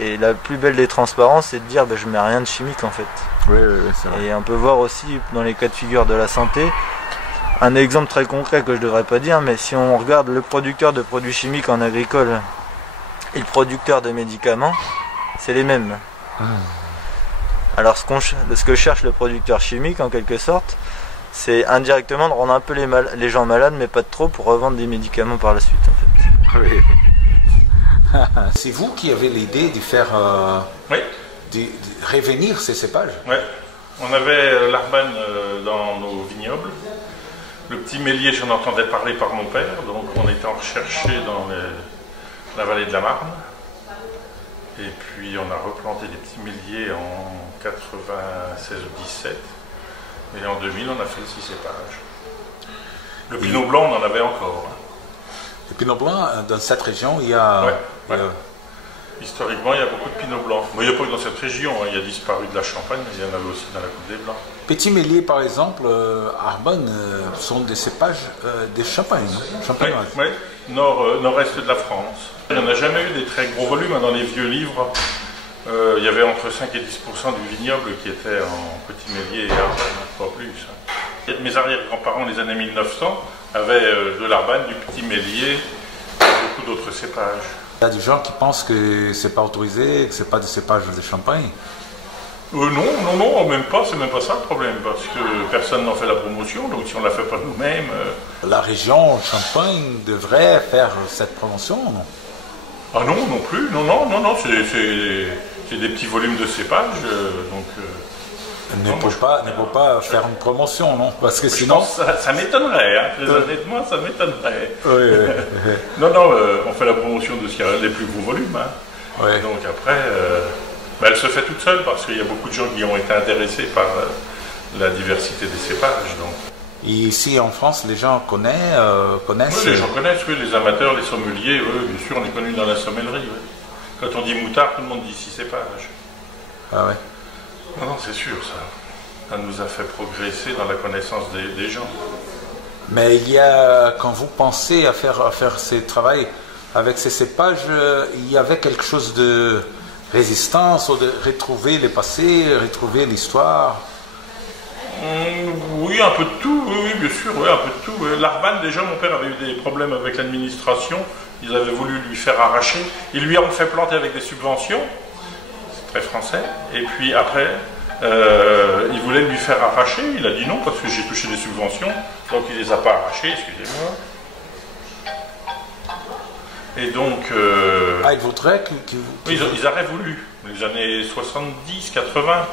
Et la plus belle des transparences c'est de dire je mets rien de chimique en fait. Oui, c'est vrai. Et on peut voir aussi dans les cas de figure de la santé, un exemple très concret que je ne devrais pas dire, mais si on regarde le producteur de produits chimiques en agricole et le producteur de médicaments, c'est les mêmes. Alors ce que cherche le producteur chimique en quelque sorte, c'est indirectement de rendre un peu les gens malades, mais pas de trop pour revendre des médicaments par la suite en fait. Oui. C'est vous qui avez l'idée de faire de revenir ces cépages? Oui, on avait l'Arbanne dans nos vignobles. Le petit mélier, j'en entendais parler par mon père, donc on était en recherché dans la vallée de la Marne. Et puis on a replanté des petits méliers en 96 ou 17. Et en 2000, on a fait 6 cépages. Le pinot blanc, on en avait encore. Le pinot blanc, dans cette région, il y a... Ouais. Historiquement, il y a beaucoup de pinot blanc. Moi, il n'y a pas que dans cette région, il y a disparu de la Champagne, mais il y en avait aussi dans la Côte des Blancs. Petit Mélier, par exemple, Arbanne, sont des cépages de Champagne. Oui, nord-est de la France. Il n'y en a jamais eu des très gros volumes. Dans les vieux livres, il y avait entre 5 et 10% du vignoble qui était en Petit Mélier et Arbanne, pas plus. Mes arrière-grands-parents, les années 1900, avaient de l'Arbanne, du Petit Mélier et beaucoup d'autres cépages. Il y a des gens qui pensent que c'est pas autorisé, que c'est pas des cépages de Champagne. Non, même pas, c'est même pas ça le problème, parce que personne n'en fait la promotion, donc si on la fait pas nous-mêmes... La région Champagne devrait faire cette promotion, non? Ah non, non plus, non, c'est des petits volumes de cépage, donc... Ne peut pas faire une promotion, non? Parce que sinon... Ça m'étonnerait, hein, très honnêtement, ça m'étonnerait. Oui. Non, on fait la promotion de ce qui a les plus gros volumes, hein. Oui. Donc après... elle se fait toute seule parce qu'il y a beaucoup de gens qui ont été intéressés par la diversité des cépages. Donc. Et ici en France, les gens connaissent Oui, les gens connaissent, oui, les amateurs, les sommeliers, oui, bien sûr, on est connus dans la sommellerie. Oui. Quand on dit moutard, tout le monde dit 6 cépages. Ah ouais. Non, c'est sûr, ça nous a fait progresser dans la connaissance des gens. Mais quand vous pensez à faire ce travail avec ces cépages, il y avait quelque chose de résistance, ou de retrouver le passé, retrouver l'histoire? Oui, un peu de tout, oui, bien sûr, oui, un peu de tout. L'Arbanne, déjà, mon père avait eu des problèmes avec l'administration, ils avaient voulu lui faire arracher, ils lui ont fait planter avec des subventions, c'est très français, et puis après, ils voulaient lui faire arracher, il a dit non, parce que j'ai touché des subventions, donc il les a pas arrachées, excusez-moi. Et donc... il voudrait ils auraient voulu. Les années 70, 80,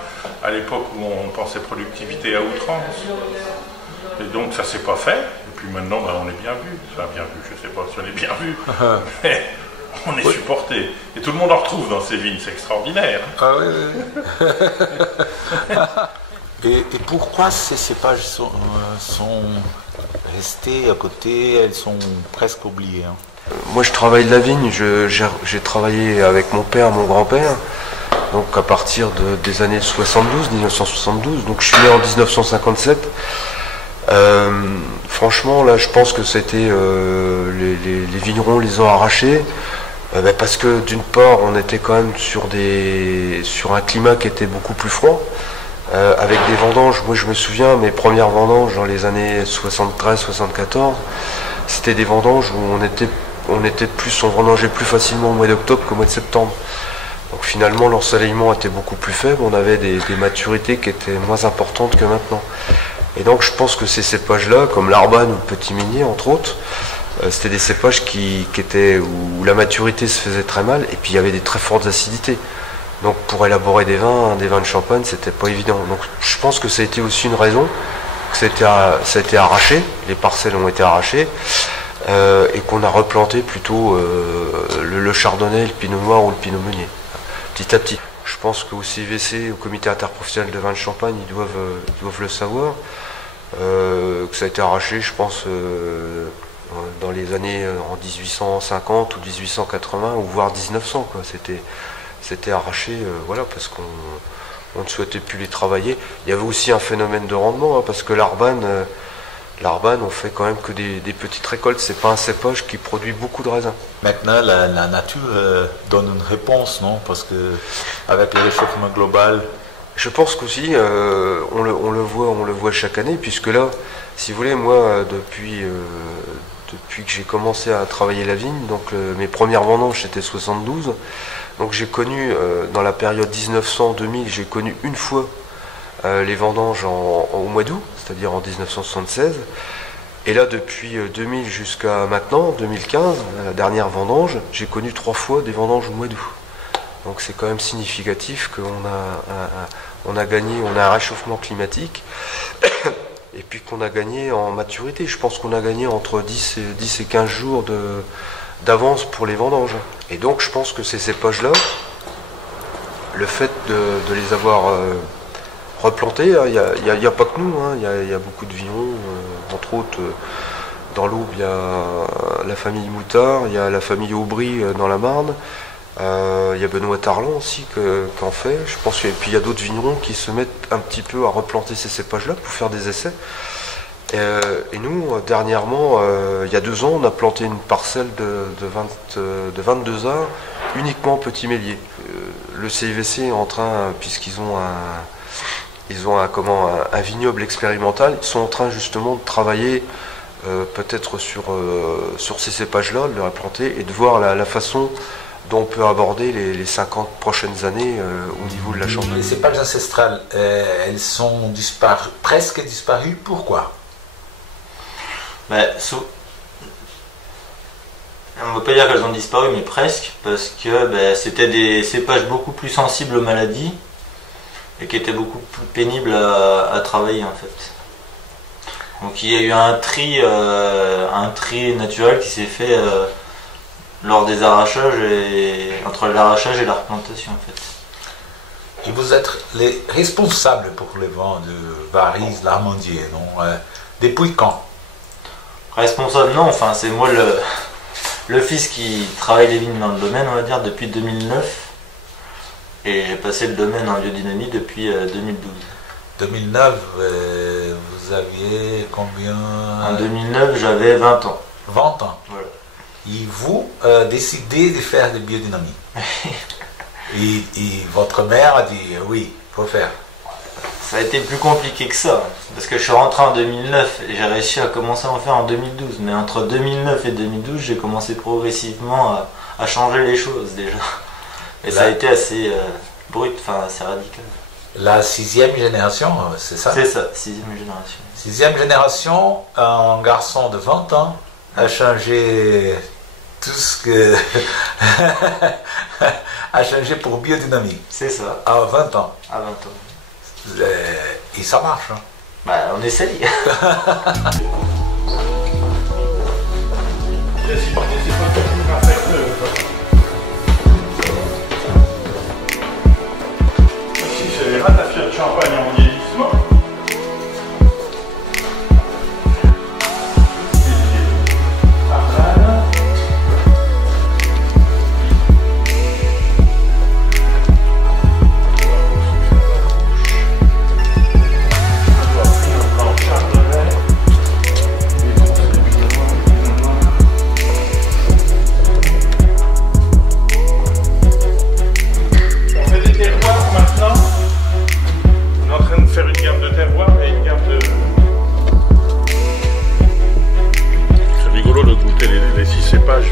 à l'époque où on pensait productivité à outrance. Et donc ça s'est pas fait. Et puis maintenant, on est bien vu. Enfin, bien vu, je sais pas si on est bien vu. Mais on est supporté. Et tout le monde en retrouve dans ces vignes, c'est extraordinaire. Ah oui. Et pourquoi ces cépages sont restés à côté, elles sont presque oubliées, hein? Moi je travaille de la vigne, j'ai travaillé avec mon père, mon grand-père, donc à partir des années 1972, donc je suis né en 1957. Franchement là je pense que c'était les vignerons les ont arrachés, parce que d'une part on était quand même sur un climat qui était beaucoup plus froid, avec des vendanges. Moi je me souviens mes premières vendanges dans les années 73-74, c'était des vendanges où on vendangeait plus facilement au mois d'octobre qu'au mois de septembre. Donc finalement l'ensoleillement était beaucoup plus faible, on avait des maturités qui étaient moins importantes que maintenant. Et donc je pense que ces cépages-là, comme l'Arbanne ou le Petit Meunier entre autres, c'était des cépages où la maturité se faisait très mal et puis il y avait des très fortes acidités. Donc pour élaborer des vins de champagne, c'était pas évident. Donc je pense que ça a été aussi une raison, que ça a été arraché, les parcelles ont été arrachées. Et qu'on a replanté plutôt le chardonnay, le pinot noir ou le pinot meunier, petit à petit. Je pense qu'au CIVC, au comité interprofessionnel de vin de Champagne, ils doivent le savoir, que ça a été arraché, je pense, dans les années en 1850 ou 1880, ou voire 1900, quoi. C'était arraché, voilà, parce qu'on ne souhaitait plus les travailler. Il y avait aussi un phénomène de rendement, hein, parce que l'Arbanne, on fait quand même que des petites récoltes, c'est pas un cépage qui produit beaucoup de raisins. Maintenant, la nature donne une réponse, non? Parce que avec le réchauffement global... Je pense qu'aussi, on le voit chaque année, puisque là, si vous voulez, moi, depuis que j'ai commencé à travailler la vigne, donc mes premières vendanges c'était 72, donc j'ai connu, dans la période 1900-2000, j'ai connu une fois les vendanges au mois d'août, c'est-à-dire en 1976. Et là, depuis 2000 jusqu'à maintenant, 2015, la dernière vendange, j'ai connu 3 fois des vendanges au mois d'août. Donc c'est quand même significatif qu'on a gagné, on a un réchauffement climatique, et puis qu'on a gagné en maturité. Je pense qu'on a gagné entre 10 et 15 jours d'avance pour les vendanges. Et donc je pense que ces cépages-là, le fait de les avoir... replanter, il n'y a pas que nous, hein. Il y a beaucoup de vignerons, entre autres dans l'Aube il y a la famille Moutard, il y a la famille Aubry dans la Marne, il y a Benoît Tarlan aussi qui en fait, je pense, et puis il y a d'autres vignerons qui se mettent un petit peu à replanter ces cépages-là pour faire des essais. Et nous, dernièrement, il y a 2 ans, on a planté une parcelle de 22 arts uniquement Petit Mélier. Le CIVC est en train, puisqu'ils ont un vignoble expérimental, ils sont en train justement de travailler peut-être sur ces cépages-là, de les replanter et de voir la façon dont on peut aborder les 50 prochaines années au niveau de la Champagne. Les cépages ancestrales, elles sont presque disparues. Pourquoi? On ne va pas dire qu'elles ont disparu, mais presque, parce que c'était des cépages beaucoup plus sensibles aux maladies et qui étaient beaucoup plus pénibles à travailler en fait. Donc il y a eu un tri naturel qui s'est fait lors des arrachages entre l'arrachage et la replantation en fait. Et vous êtes les responsables pour les vents de Varize, l'Armandier, non? Depuis quand? Responsable non, enfin c'est moi le fils qui travaille les vignes dans le domaine, on va dire, depuis 2009. Et j'ai passé le domaine en biodynamie depuis 2012. 2009, vous aviez combien? En 2009, j'avais 20 ans. 20 ans. Voilà. Et vous décidez de faire de biodynamie. et votre mère a dit oui, il faut faire. Ça a été plus compliqué que ça, parce que je suis rentré en 2009 et j'ai réussi à commencer à en faire en 2012. Mais entre 2009 et 2012, j'ai commencé progressivement à changer les choses déjà. Et ça a été assez brut, enfin assez radical. La 6e génération, c'est ça? C'est ça, 6e génération. 6e génération, un garçon de 20 ans a changé tout ce que... a changé pour biodynamie. C'est ça. À 20 ans. À 20 ans. Et ça marche. Hein? On essaye. C'est les ratafias de Champagne en vieillissement.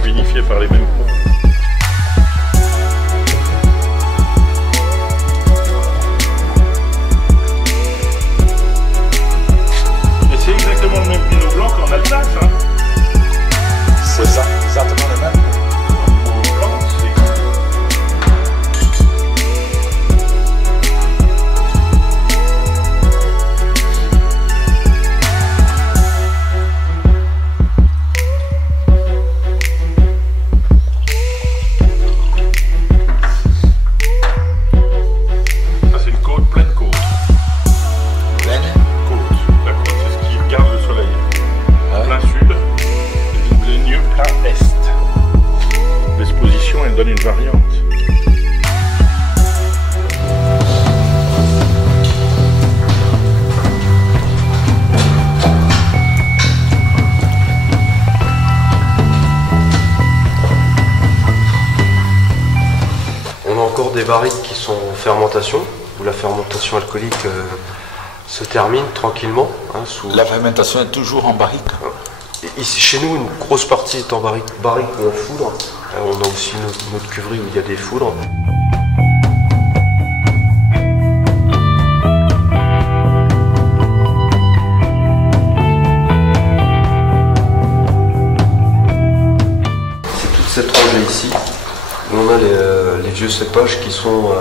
Vinifié par les mêmes pros. Mais c'est exactement le même pinot blanc qu'en Alsace. Hein. C'est ça, exactement le même. Au blanc, donne une variante. On a encore des barriques qui sont en fermentation, où la fermentation alcoolique se termine tranquillement. La fermentation est toujours en barrique. Ici, chez nous, une grosse partie est en barrique ou en foudre. On a aussi notre cuverie où il y a des foudres. C'est toute cette rangée ici où on a les vieux cépages qui sont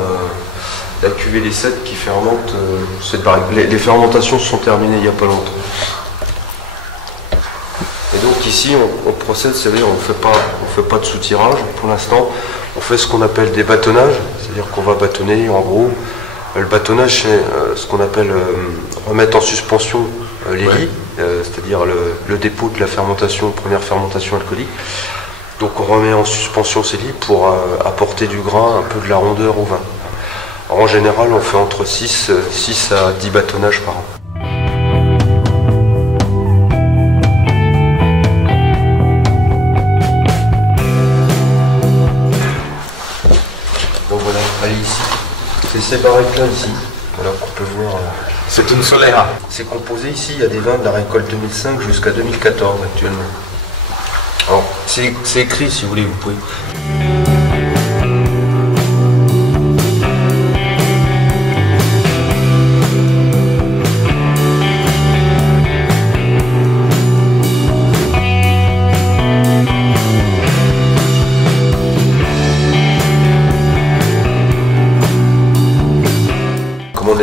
la cuvée des 7 qui fermente cette barrique. Les fermentations se sont terminées il n'y a pas longtemps. Et donc ici on procède, c'est-à-dire on ne fait pas de soutirage pour l'instant, on fait ce qu'on appelle des bâtonnages, c'est-à-dire qu'on va bâtonner en gros. Le bâtonnage c'est ce qu'on appelle remettre en suspension les lits, c'est-à-dire le dépôt de la fermentation, première fermentation alcoolique. Donc on remet en suspension ces lits pour apporter du gras, un peu de la rondeur au vin. Alors, en général on fait entre 6 à 10 bâtonnages par an. Allez ici, c'est ces barriques-là ici, voilà qu'on peut voir. C'est une Solera. C'est composé ici, il y a des vins de la récolte 2005 jusqu'à 2014 actuellement. Alors, c'est écrit si vous voulez, vous pouvez.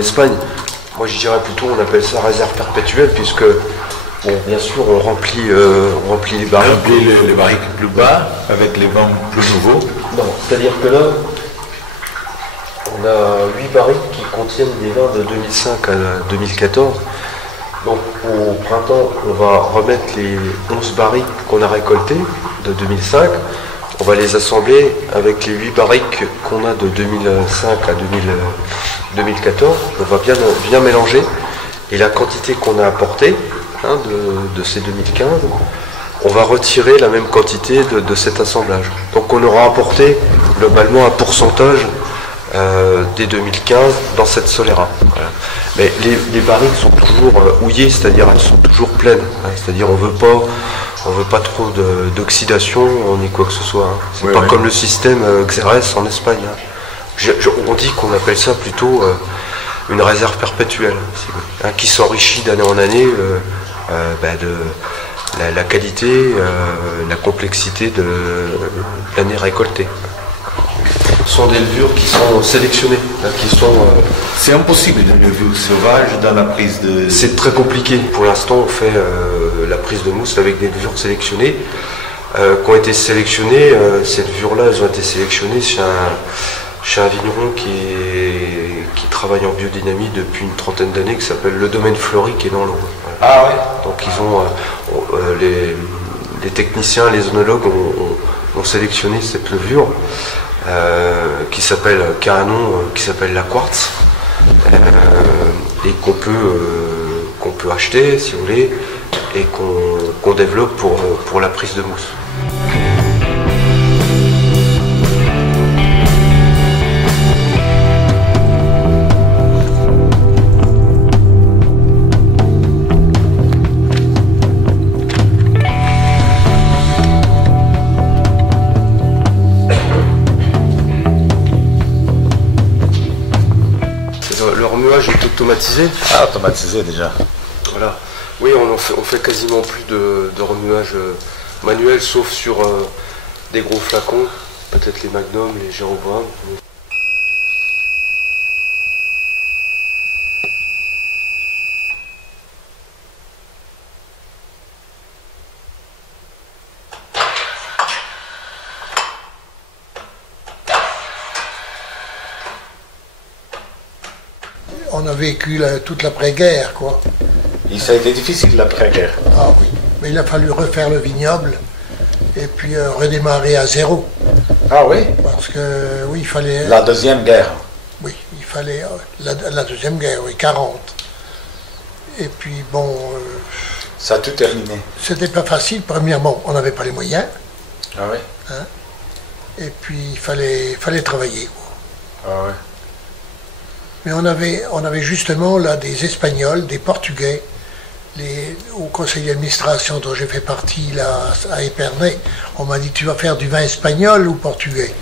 Espagne. Moi je dirais plutôt on appelle ça réserve perpétuelle puisque bon, bien sûr on remplit les barriques. Les barriques plus bas avec les vents plus nouveaux. Non, c'est-à-dire que là on a 8 barriques qui contiennent des vins de 2005 à 2014. Donc au printemps on va remettre les 11 barriques qu'on a récoltées de 2005. On va les assembler avec les 8 barriques qu'on a de 2005 à 2014. On va bien mélanger. Et la quantité qu'on a apportée de ces 2015, on va retirer la même quantité de cet assemblage. Donc on aura apporté globalement un pourcentage des 2015 dans cette Solera. Voilà. Mais les barriques sont toujours houillées, c'est-à-dire elles sont toujours pleines. C'est-à-dire on veut pas trop d'oxydation ni quoi que ce soit. C'est oui, pas oui. comme le système Xérès en Espagne. On dit qu'on appelle ça plutôt une réserve perpétuelle, qui s'enrichit d'année en année de la qualité, la complexité de l'année récoltée. Ce sont des levures qui sont sélectionnées, qui sont... C'est impossible une levure sauvage dans la prise de... C'est très compliqué. Pour l'instant, on fait la prise de mousse avec des levures sélectionnées qui ont été sélectionnées. Ces levures-là, elles ont été sélectionnées chez un vigneron qui travaille en biodynamie depuis une trentaine d'années, qui s'appelle Le Domaine Fleuri, qui est dans l'eau. Ah ouais. Donc ils ont les techniciens, les œnologues ont sélectionné cette levure. Qui s'appelle Canon, qui s'appelle la quartz, et qu'on peut acheter si vous voulez, et qu'on développe pour la prise de mousse. Le remuage est automatisé. Ah, automatisé déjà. Voilà. Oui, on fait quasiment plus de remuage manuel, sauf sur des gros flacons, peut-être les Magnum, les Jéroboam. On a vécu toute l'après-guerre, quoi. Et ça a été difficile l'après-guerre. Ah oui, mais il a fallu refaire le vignoble et puis redémarrer à zéro. Ah oui. Parce que, oui, il fallait... La deuxième guerre. Oui, il fallait... la deuxième guerre, oui, 40. Et puis, bon... Ça a tout terminé. C'était pas facile. Premièrement, on n'avait pas les moyens. Ah oui. Hein, et puis, il fallait travailler, quoi. Ah oui. Mais on avait justement là des Espagnols, des Portugais, au conseil d'administration dont j'ai fait partie là à Épernay. On m'a dit tu vas faire du vin espagnol ou portugais.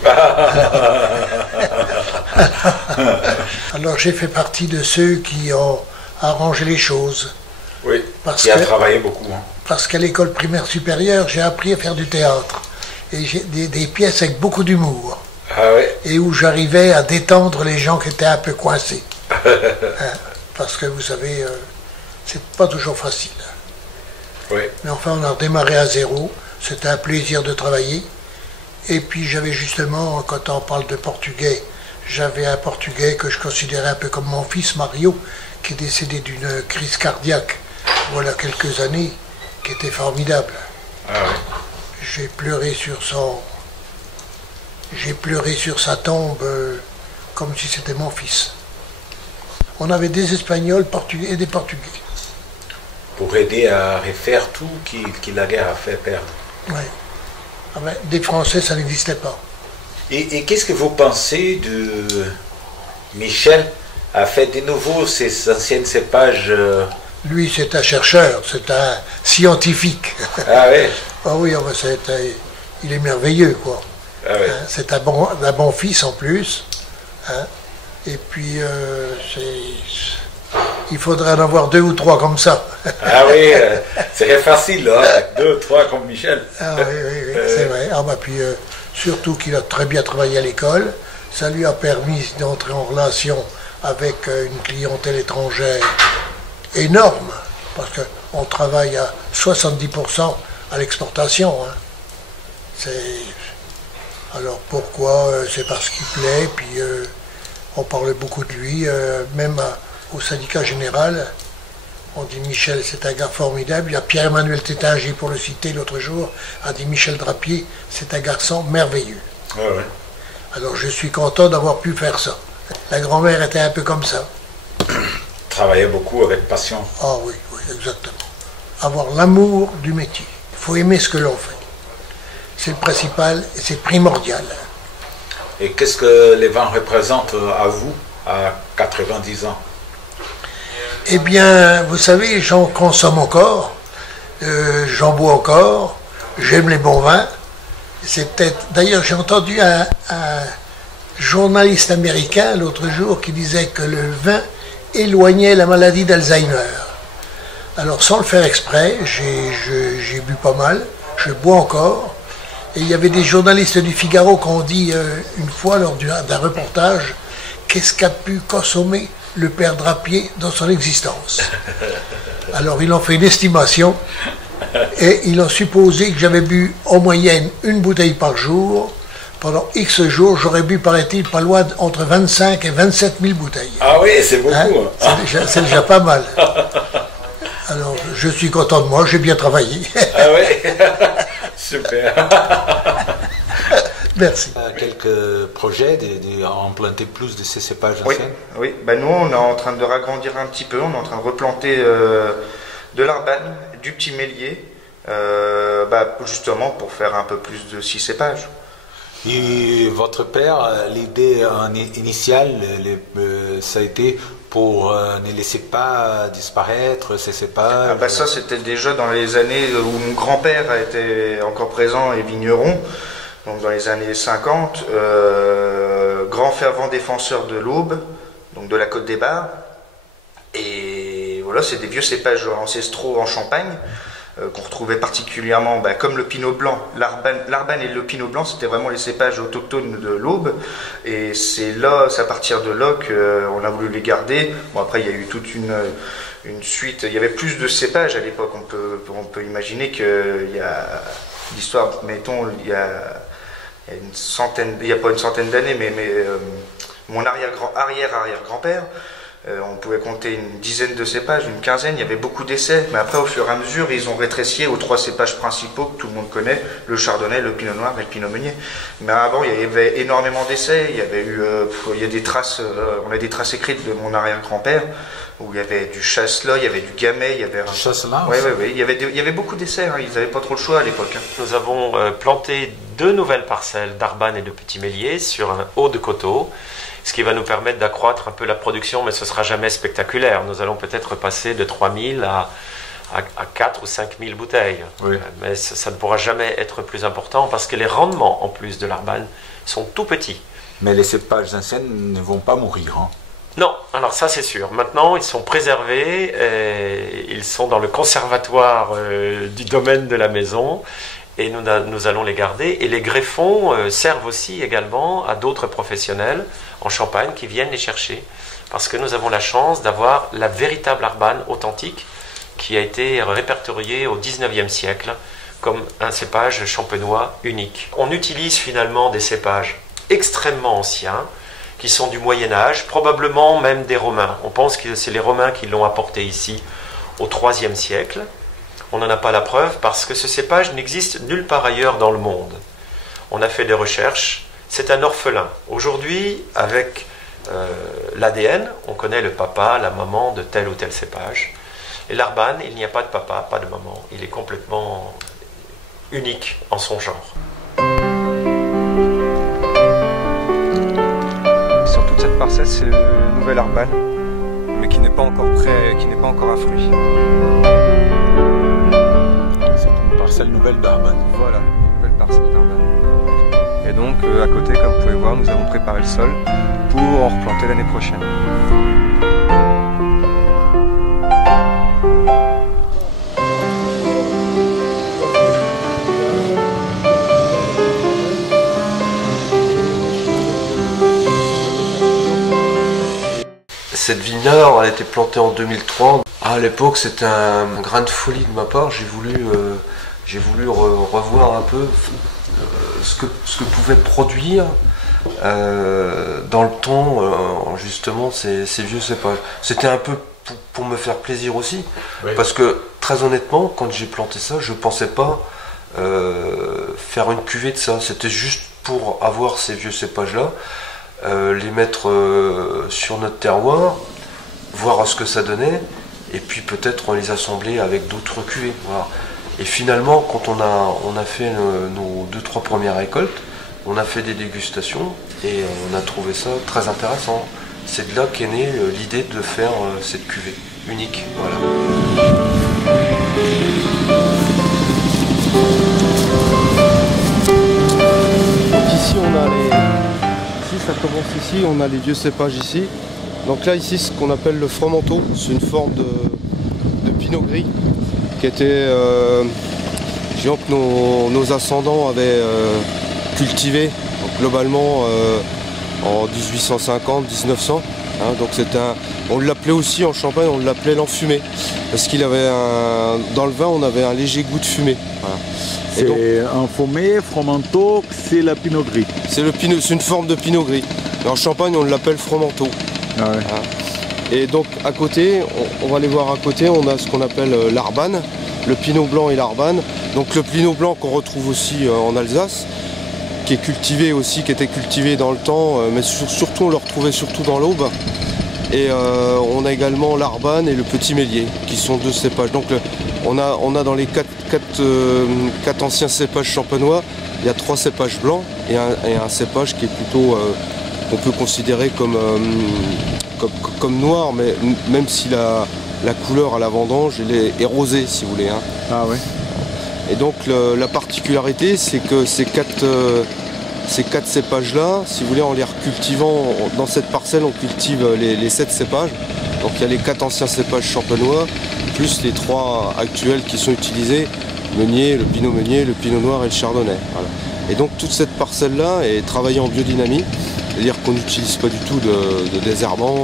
Alors j'ai fait partie de ceux qui ont arrangé les choses. Oui, qui a travaillé beaucoup. Hein. Parce qu'à l'école primaire supérieure, j'ai appris à faire du théâtre. Et j'ai des pièces avec beaucoup d'humour. Ah ouais. Et où j'arrivais à détendre les gens qui étaient un peu coincés. Parce que vous savez, c'est pas toujours facile. Oui. Mais enfin, on a redémarré à zéro. C'était un plaisir de travailler. Et puis j'avais justement, quand on parle de portugais, j'avais un portugais que je considérais un peu comme mon fils Mario, qui est décédé d'une crise cardiaque, voilà quelques années, qui était formidable. Ah oui. J'ai pleuré sur sa tombe comme si c'était mon fils. On avait des Espagnols portugais et des Portugais. Pour aider à refaire tout qui la guerre a fait perdre. Oui. Ah ben, des Français, ça n'existait pas. Et qu'est-ce que vous pensez de Michel a fait de nouveau ces anciennes cépages Lui, c'est un chercheur, c'est un scientifique. Ah oui. Ah oui, il est merveilleux, quoi. Ah oui. Hein, c'est un bon fils en plus. Hein, et puis, il faudrait en avoir 2 ou 3 comme ça. Ah oui, c'est facile, hein, 2 ou 3 comme Michel. Ah oui, c'est vrai. Ah, bah, puis, surtout qu'il a très bien travaillé à l'école. Ça lui a permis d'entrer en relation avec une clientèle étrangère énorme, parce qu'on travaille à 70% à l'exportation. Hein. Alors pourquoi? C'est parce qu'il plaît, puis on parle beaucoup de lui, même au syndicat général. On dit Michel, c'est un gars formidable. Il y a Pierre-Emmanuel Tétinger, pour le citer l'autre jour, a dit Michel Drapier, c'est un garçon merveilleux. Ouais, ouais. Alors je suis content d'avoir pu faire ça. La grand-mère était un peu comme ça. Travaillait beaucoup avec passion. Ah oui, oui, exactement. Avoir l'amour du métier. Il faut aimer ce que l'on fait. C'est le principal et c'est primordial. Et qu'est-ce que les vins représentent à vous, à 90 ans? Eh bien, vous savez, j'en consomme encore, j'en bois encore, j'aime les bons vins. D'ailleurs, j'ai entendu un journaliste américain l'autre jour qui disait que le vin éloignait la maladie d'Alzheimer. Alors, sans le faire exprès, j'ai bu pas mal, je bois encore. Et il y avait des journalistes du Figaro qui ont dit une fois lors d'un reportage, qu'est-ce qu'a pu consommer le père Drapier dans son existence. Alors ils ont fait une estimation et ils ont supposé que j'avais bu en moyenne une bouteille par jour. Pendant X jours, j'aurais bu, paraît-il, pas loin entre 25 et 27 000 bouteilles. Ah oui, c'est beaucoup. Hein, c'est déjà pas mal. Alors je suis content de moi, j'ai bien travaillé. Ah oui, super. Merci. Quelques projets d'implanter plus de ces cépages anciens? Oui. Ben, nous, on est en train de ragrandir un petit peu. On est en train de replanter de l'Arbane, du petit Mélier, justement pour faire un peu plus de 6 cépages. Et votre père, l'idée initiale, ça a été pour ne laisser pas disparaître ces cépages? Ça, c'était déjà dans les années où mon grand-père était encore présent et vigneron. Donc dans les années 50, grand fervent défenseur de l'Aube, donc de la Côte des Bars. Et voilà, c'est des vieux cépages ancestraux en Champagne, qu'on retrouvait particulièrement, comme le Pinot Blanc. L'Arbane et le Pinot Blanc, c'était vraiment les cépages autochtones de l'Aube. Et c'est à partir de là qu'on a voulu les garder. Bon, après, il y a eu toute une suite. Il y avait plus de cépages à l'époque. On peut imaginer qu'il y a l'histoire, mettons, il y a une centaine, il n'y a pas une centaine d'années, mais mon arrière-arrière-grand-père, on pouvait compter une dizaine de cépages, une quinzaine, il y avait beaucoup d'essais, mais après au fur et à mesure, ils ont rétréci aux 3 cépages principaux que tout le monde connaît, le chardonnay, le pinot noir et le pinot meunier. Mais avant, il y avait énormément d'essais, il y avait eu, il y a des traces, on a des traces écrites de mon arrière-grand-père, où il y avait du chasselas, il y avait du gamay, il y avait... Chasselas? Oui, il y avait beaucoup d'essais, hein, ils n'avaient pas trop le choix à l'époque. Hein. Nous avons planté 2 nouvelles parcelles d'Arbane et de Petit Mélier sur un haut de coteau, ce qui va nous permettre d'accroître un peu la production, mais ce ne sera jamais spectaculaire. Nous allons peut-être passer de 3 000 à 4 ou 5 000 bouteilles. Oui. Mais ça ne pourra jamais être plus important parce que les rendements, en plus de l'Arbane, sont tout petits. Mais les cépages anciens ne vont pas mourir, hein? Non, alors ça c'est sûr. Maintenant, ils sont préservés, ils sont dans le conservatoire du domaine de la maison et nous allons les garder. Et les greffons servent aussi également à d'autres professionnels en Champagne qui viennent les chercher parce que nous avons la chance d'avoir la véritable Arbane authentique qui a été répertoriée au 19e siècle comme un cépage champenois unique. On utilise finalement des cépages extrêmement anciens qui sont du Moyen-Âge, probablement même des Romains. On pense que c'est les Romains qui l'ont apporté ici au IIIe siècle. On n'en a pas la preuve parce que ce cépage n'existe nulle part ailleurs dans le monde. On a fait des recherches, c'est un orphelin. Aujourd'hui, avec l'ADN, on connaît le papa, la maman de tel ou tel cépage. Et l'Arbane, il n'y a pas de papa, pas de maman. Il est complètement unique en son genre. Cette parcelle, c'est le nouvel Arbane, mais qui n'est pas encore prêt, qui n'est pas encore à fruit. C'est une parcelle nouvelle d'Arbane. Voilà, une nouvelle parcelle d'Arbane. Et donc, à côté, comme vous pouvez voir, nous avons préparé le sol pour en replanter l'année prochaine. Cette vigne-là, elle a été plantée en 2003. À l'époque, c'était un grain de folie de ma part. J'ai voulu revoir un peu ce que pouvait produire dans le temps, justement, ces vieux cépages. C'était un peu pour me faire plaisir aussi, oui. Parce que très honnêtement, quand j'ai planté ça, je ne pensais pas faire une cuvée de ça. C'était juste pour avoir ces vieux cépages-là, les mettre sur notre terroir, voir ce que ça donnait, et puis peut-être les assembler avec d'autres cuvées. Voilà. Et finalement, quand on a fait nos 2-3 premières récoltes, on a fait des dégustations et on a trouvé ça très intéressant. C'est de là qu'est née l'idée de faire cette cuvée unique. Voilà. Donc ici, ça commence ici, on a les vieux cépages ici. Donc là, ici, ce qu'on appelle le fromenteau, c'est une forme de pinot gris qui était, disons que nos ascendants avaient cultivé, donc globalement en 1850-1900. Hein, donc on l'appelait aussi en Champagne, on l'appelait l'enfumé, parce qu'il avait dans le vin, on avait un léger goût de fumée. Voilà. C'est un fumé, fromenteau, c'est la pinot gris. C'est une forme de pinot gris. Mais en Champagne, on l'appelle fromenteau. Ah ouais. Voilà. Et donc à côté, on va aller voir à côté, on a ce qu'on appelle l'Arbanne, le pinot blanc et l'Arbanne. Donc le pinot blanc qu'on retrouve aussi en Alsace, qui est cultivé aussi, qui était cultivé dans le temps, mais surtout on le retrouvait surtout dans l'Aube. Et on a également l'Arbanne et le Petit Mélier, qui sont 2 cépages. Donc on a dans les 4 anciens cépages champenois, il y a 3 cépages blancs et un cépage qui est plutôt, qu'on peut considérer comme noir, mais même si la couleur à la vendange elle est rosée, si vous voulez. Hein. Ah ouais. Et donc la particularité, c'est que ces 4 cépages-là, si vous voulez, en les recultivant, dans cette parcelle, on cultive les 7 cépages. Donc il y a les 4 anciens cépages champenois, plus les 3 actuels qui sont utilisés, Meunier, le Pinot Meunier, le Pinot Noir et le Chardonnay. Voilà. Et donc toute cette parcelle-là est travaillée en biodynamie, c'est-à-dire qu'on n'utilise pas du tout de désherbants.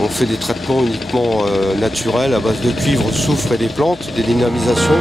On fait des traitements uniquement naturels à base de cuivre, soufre et des plantes, des dynamisations.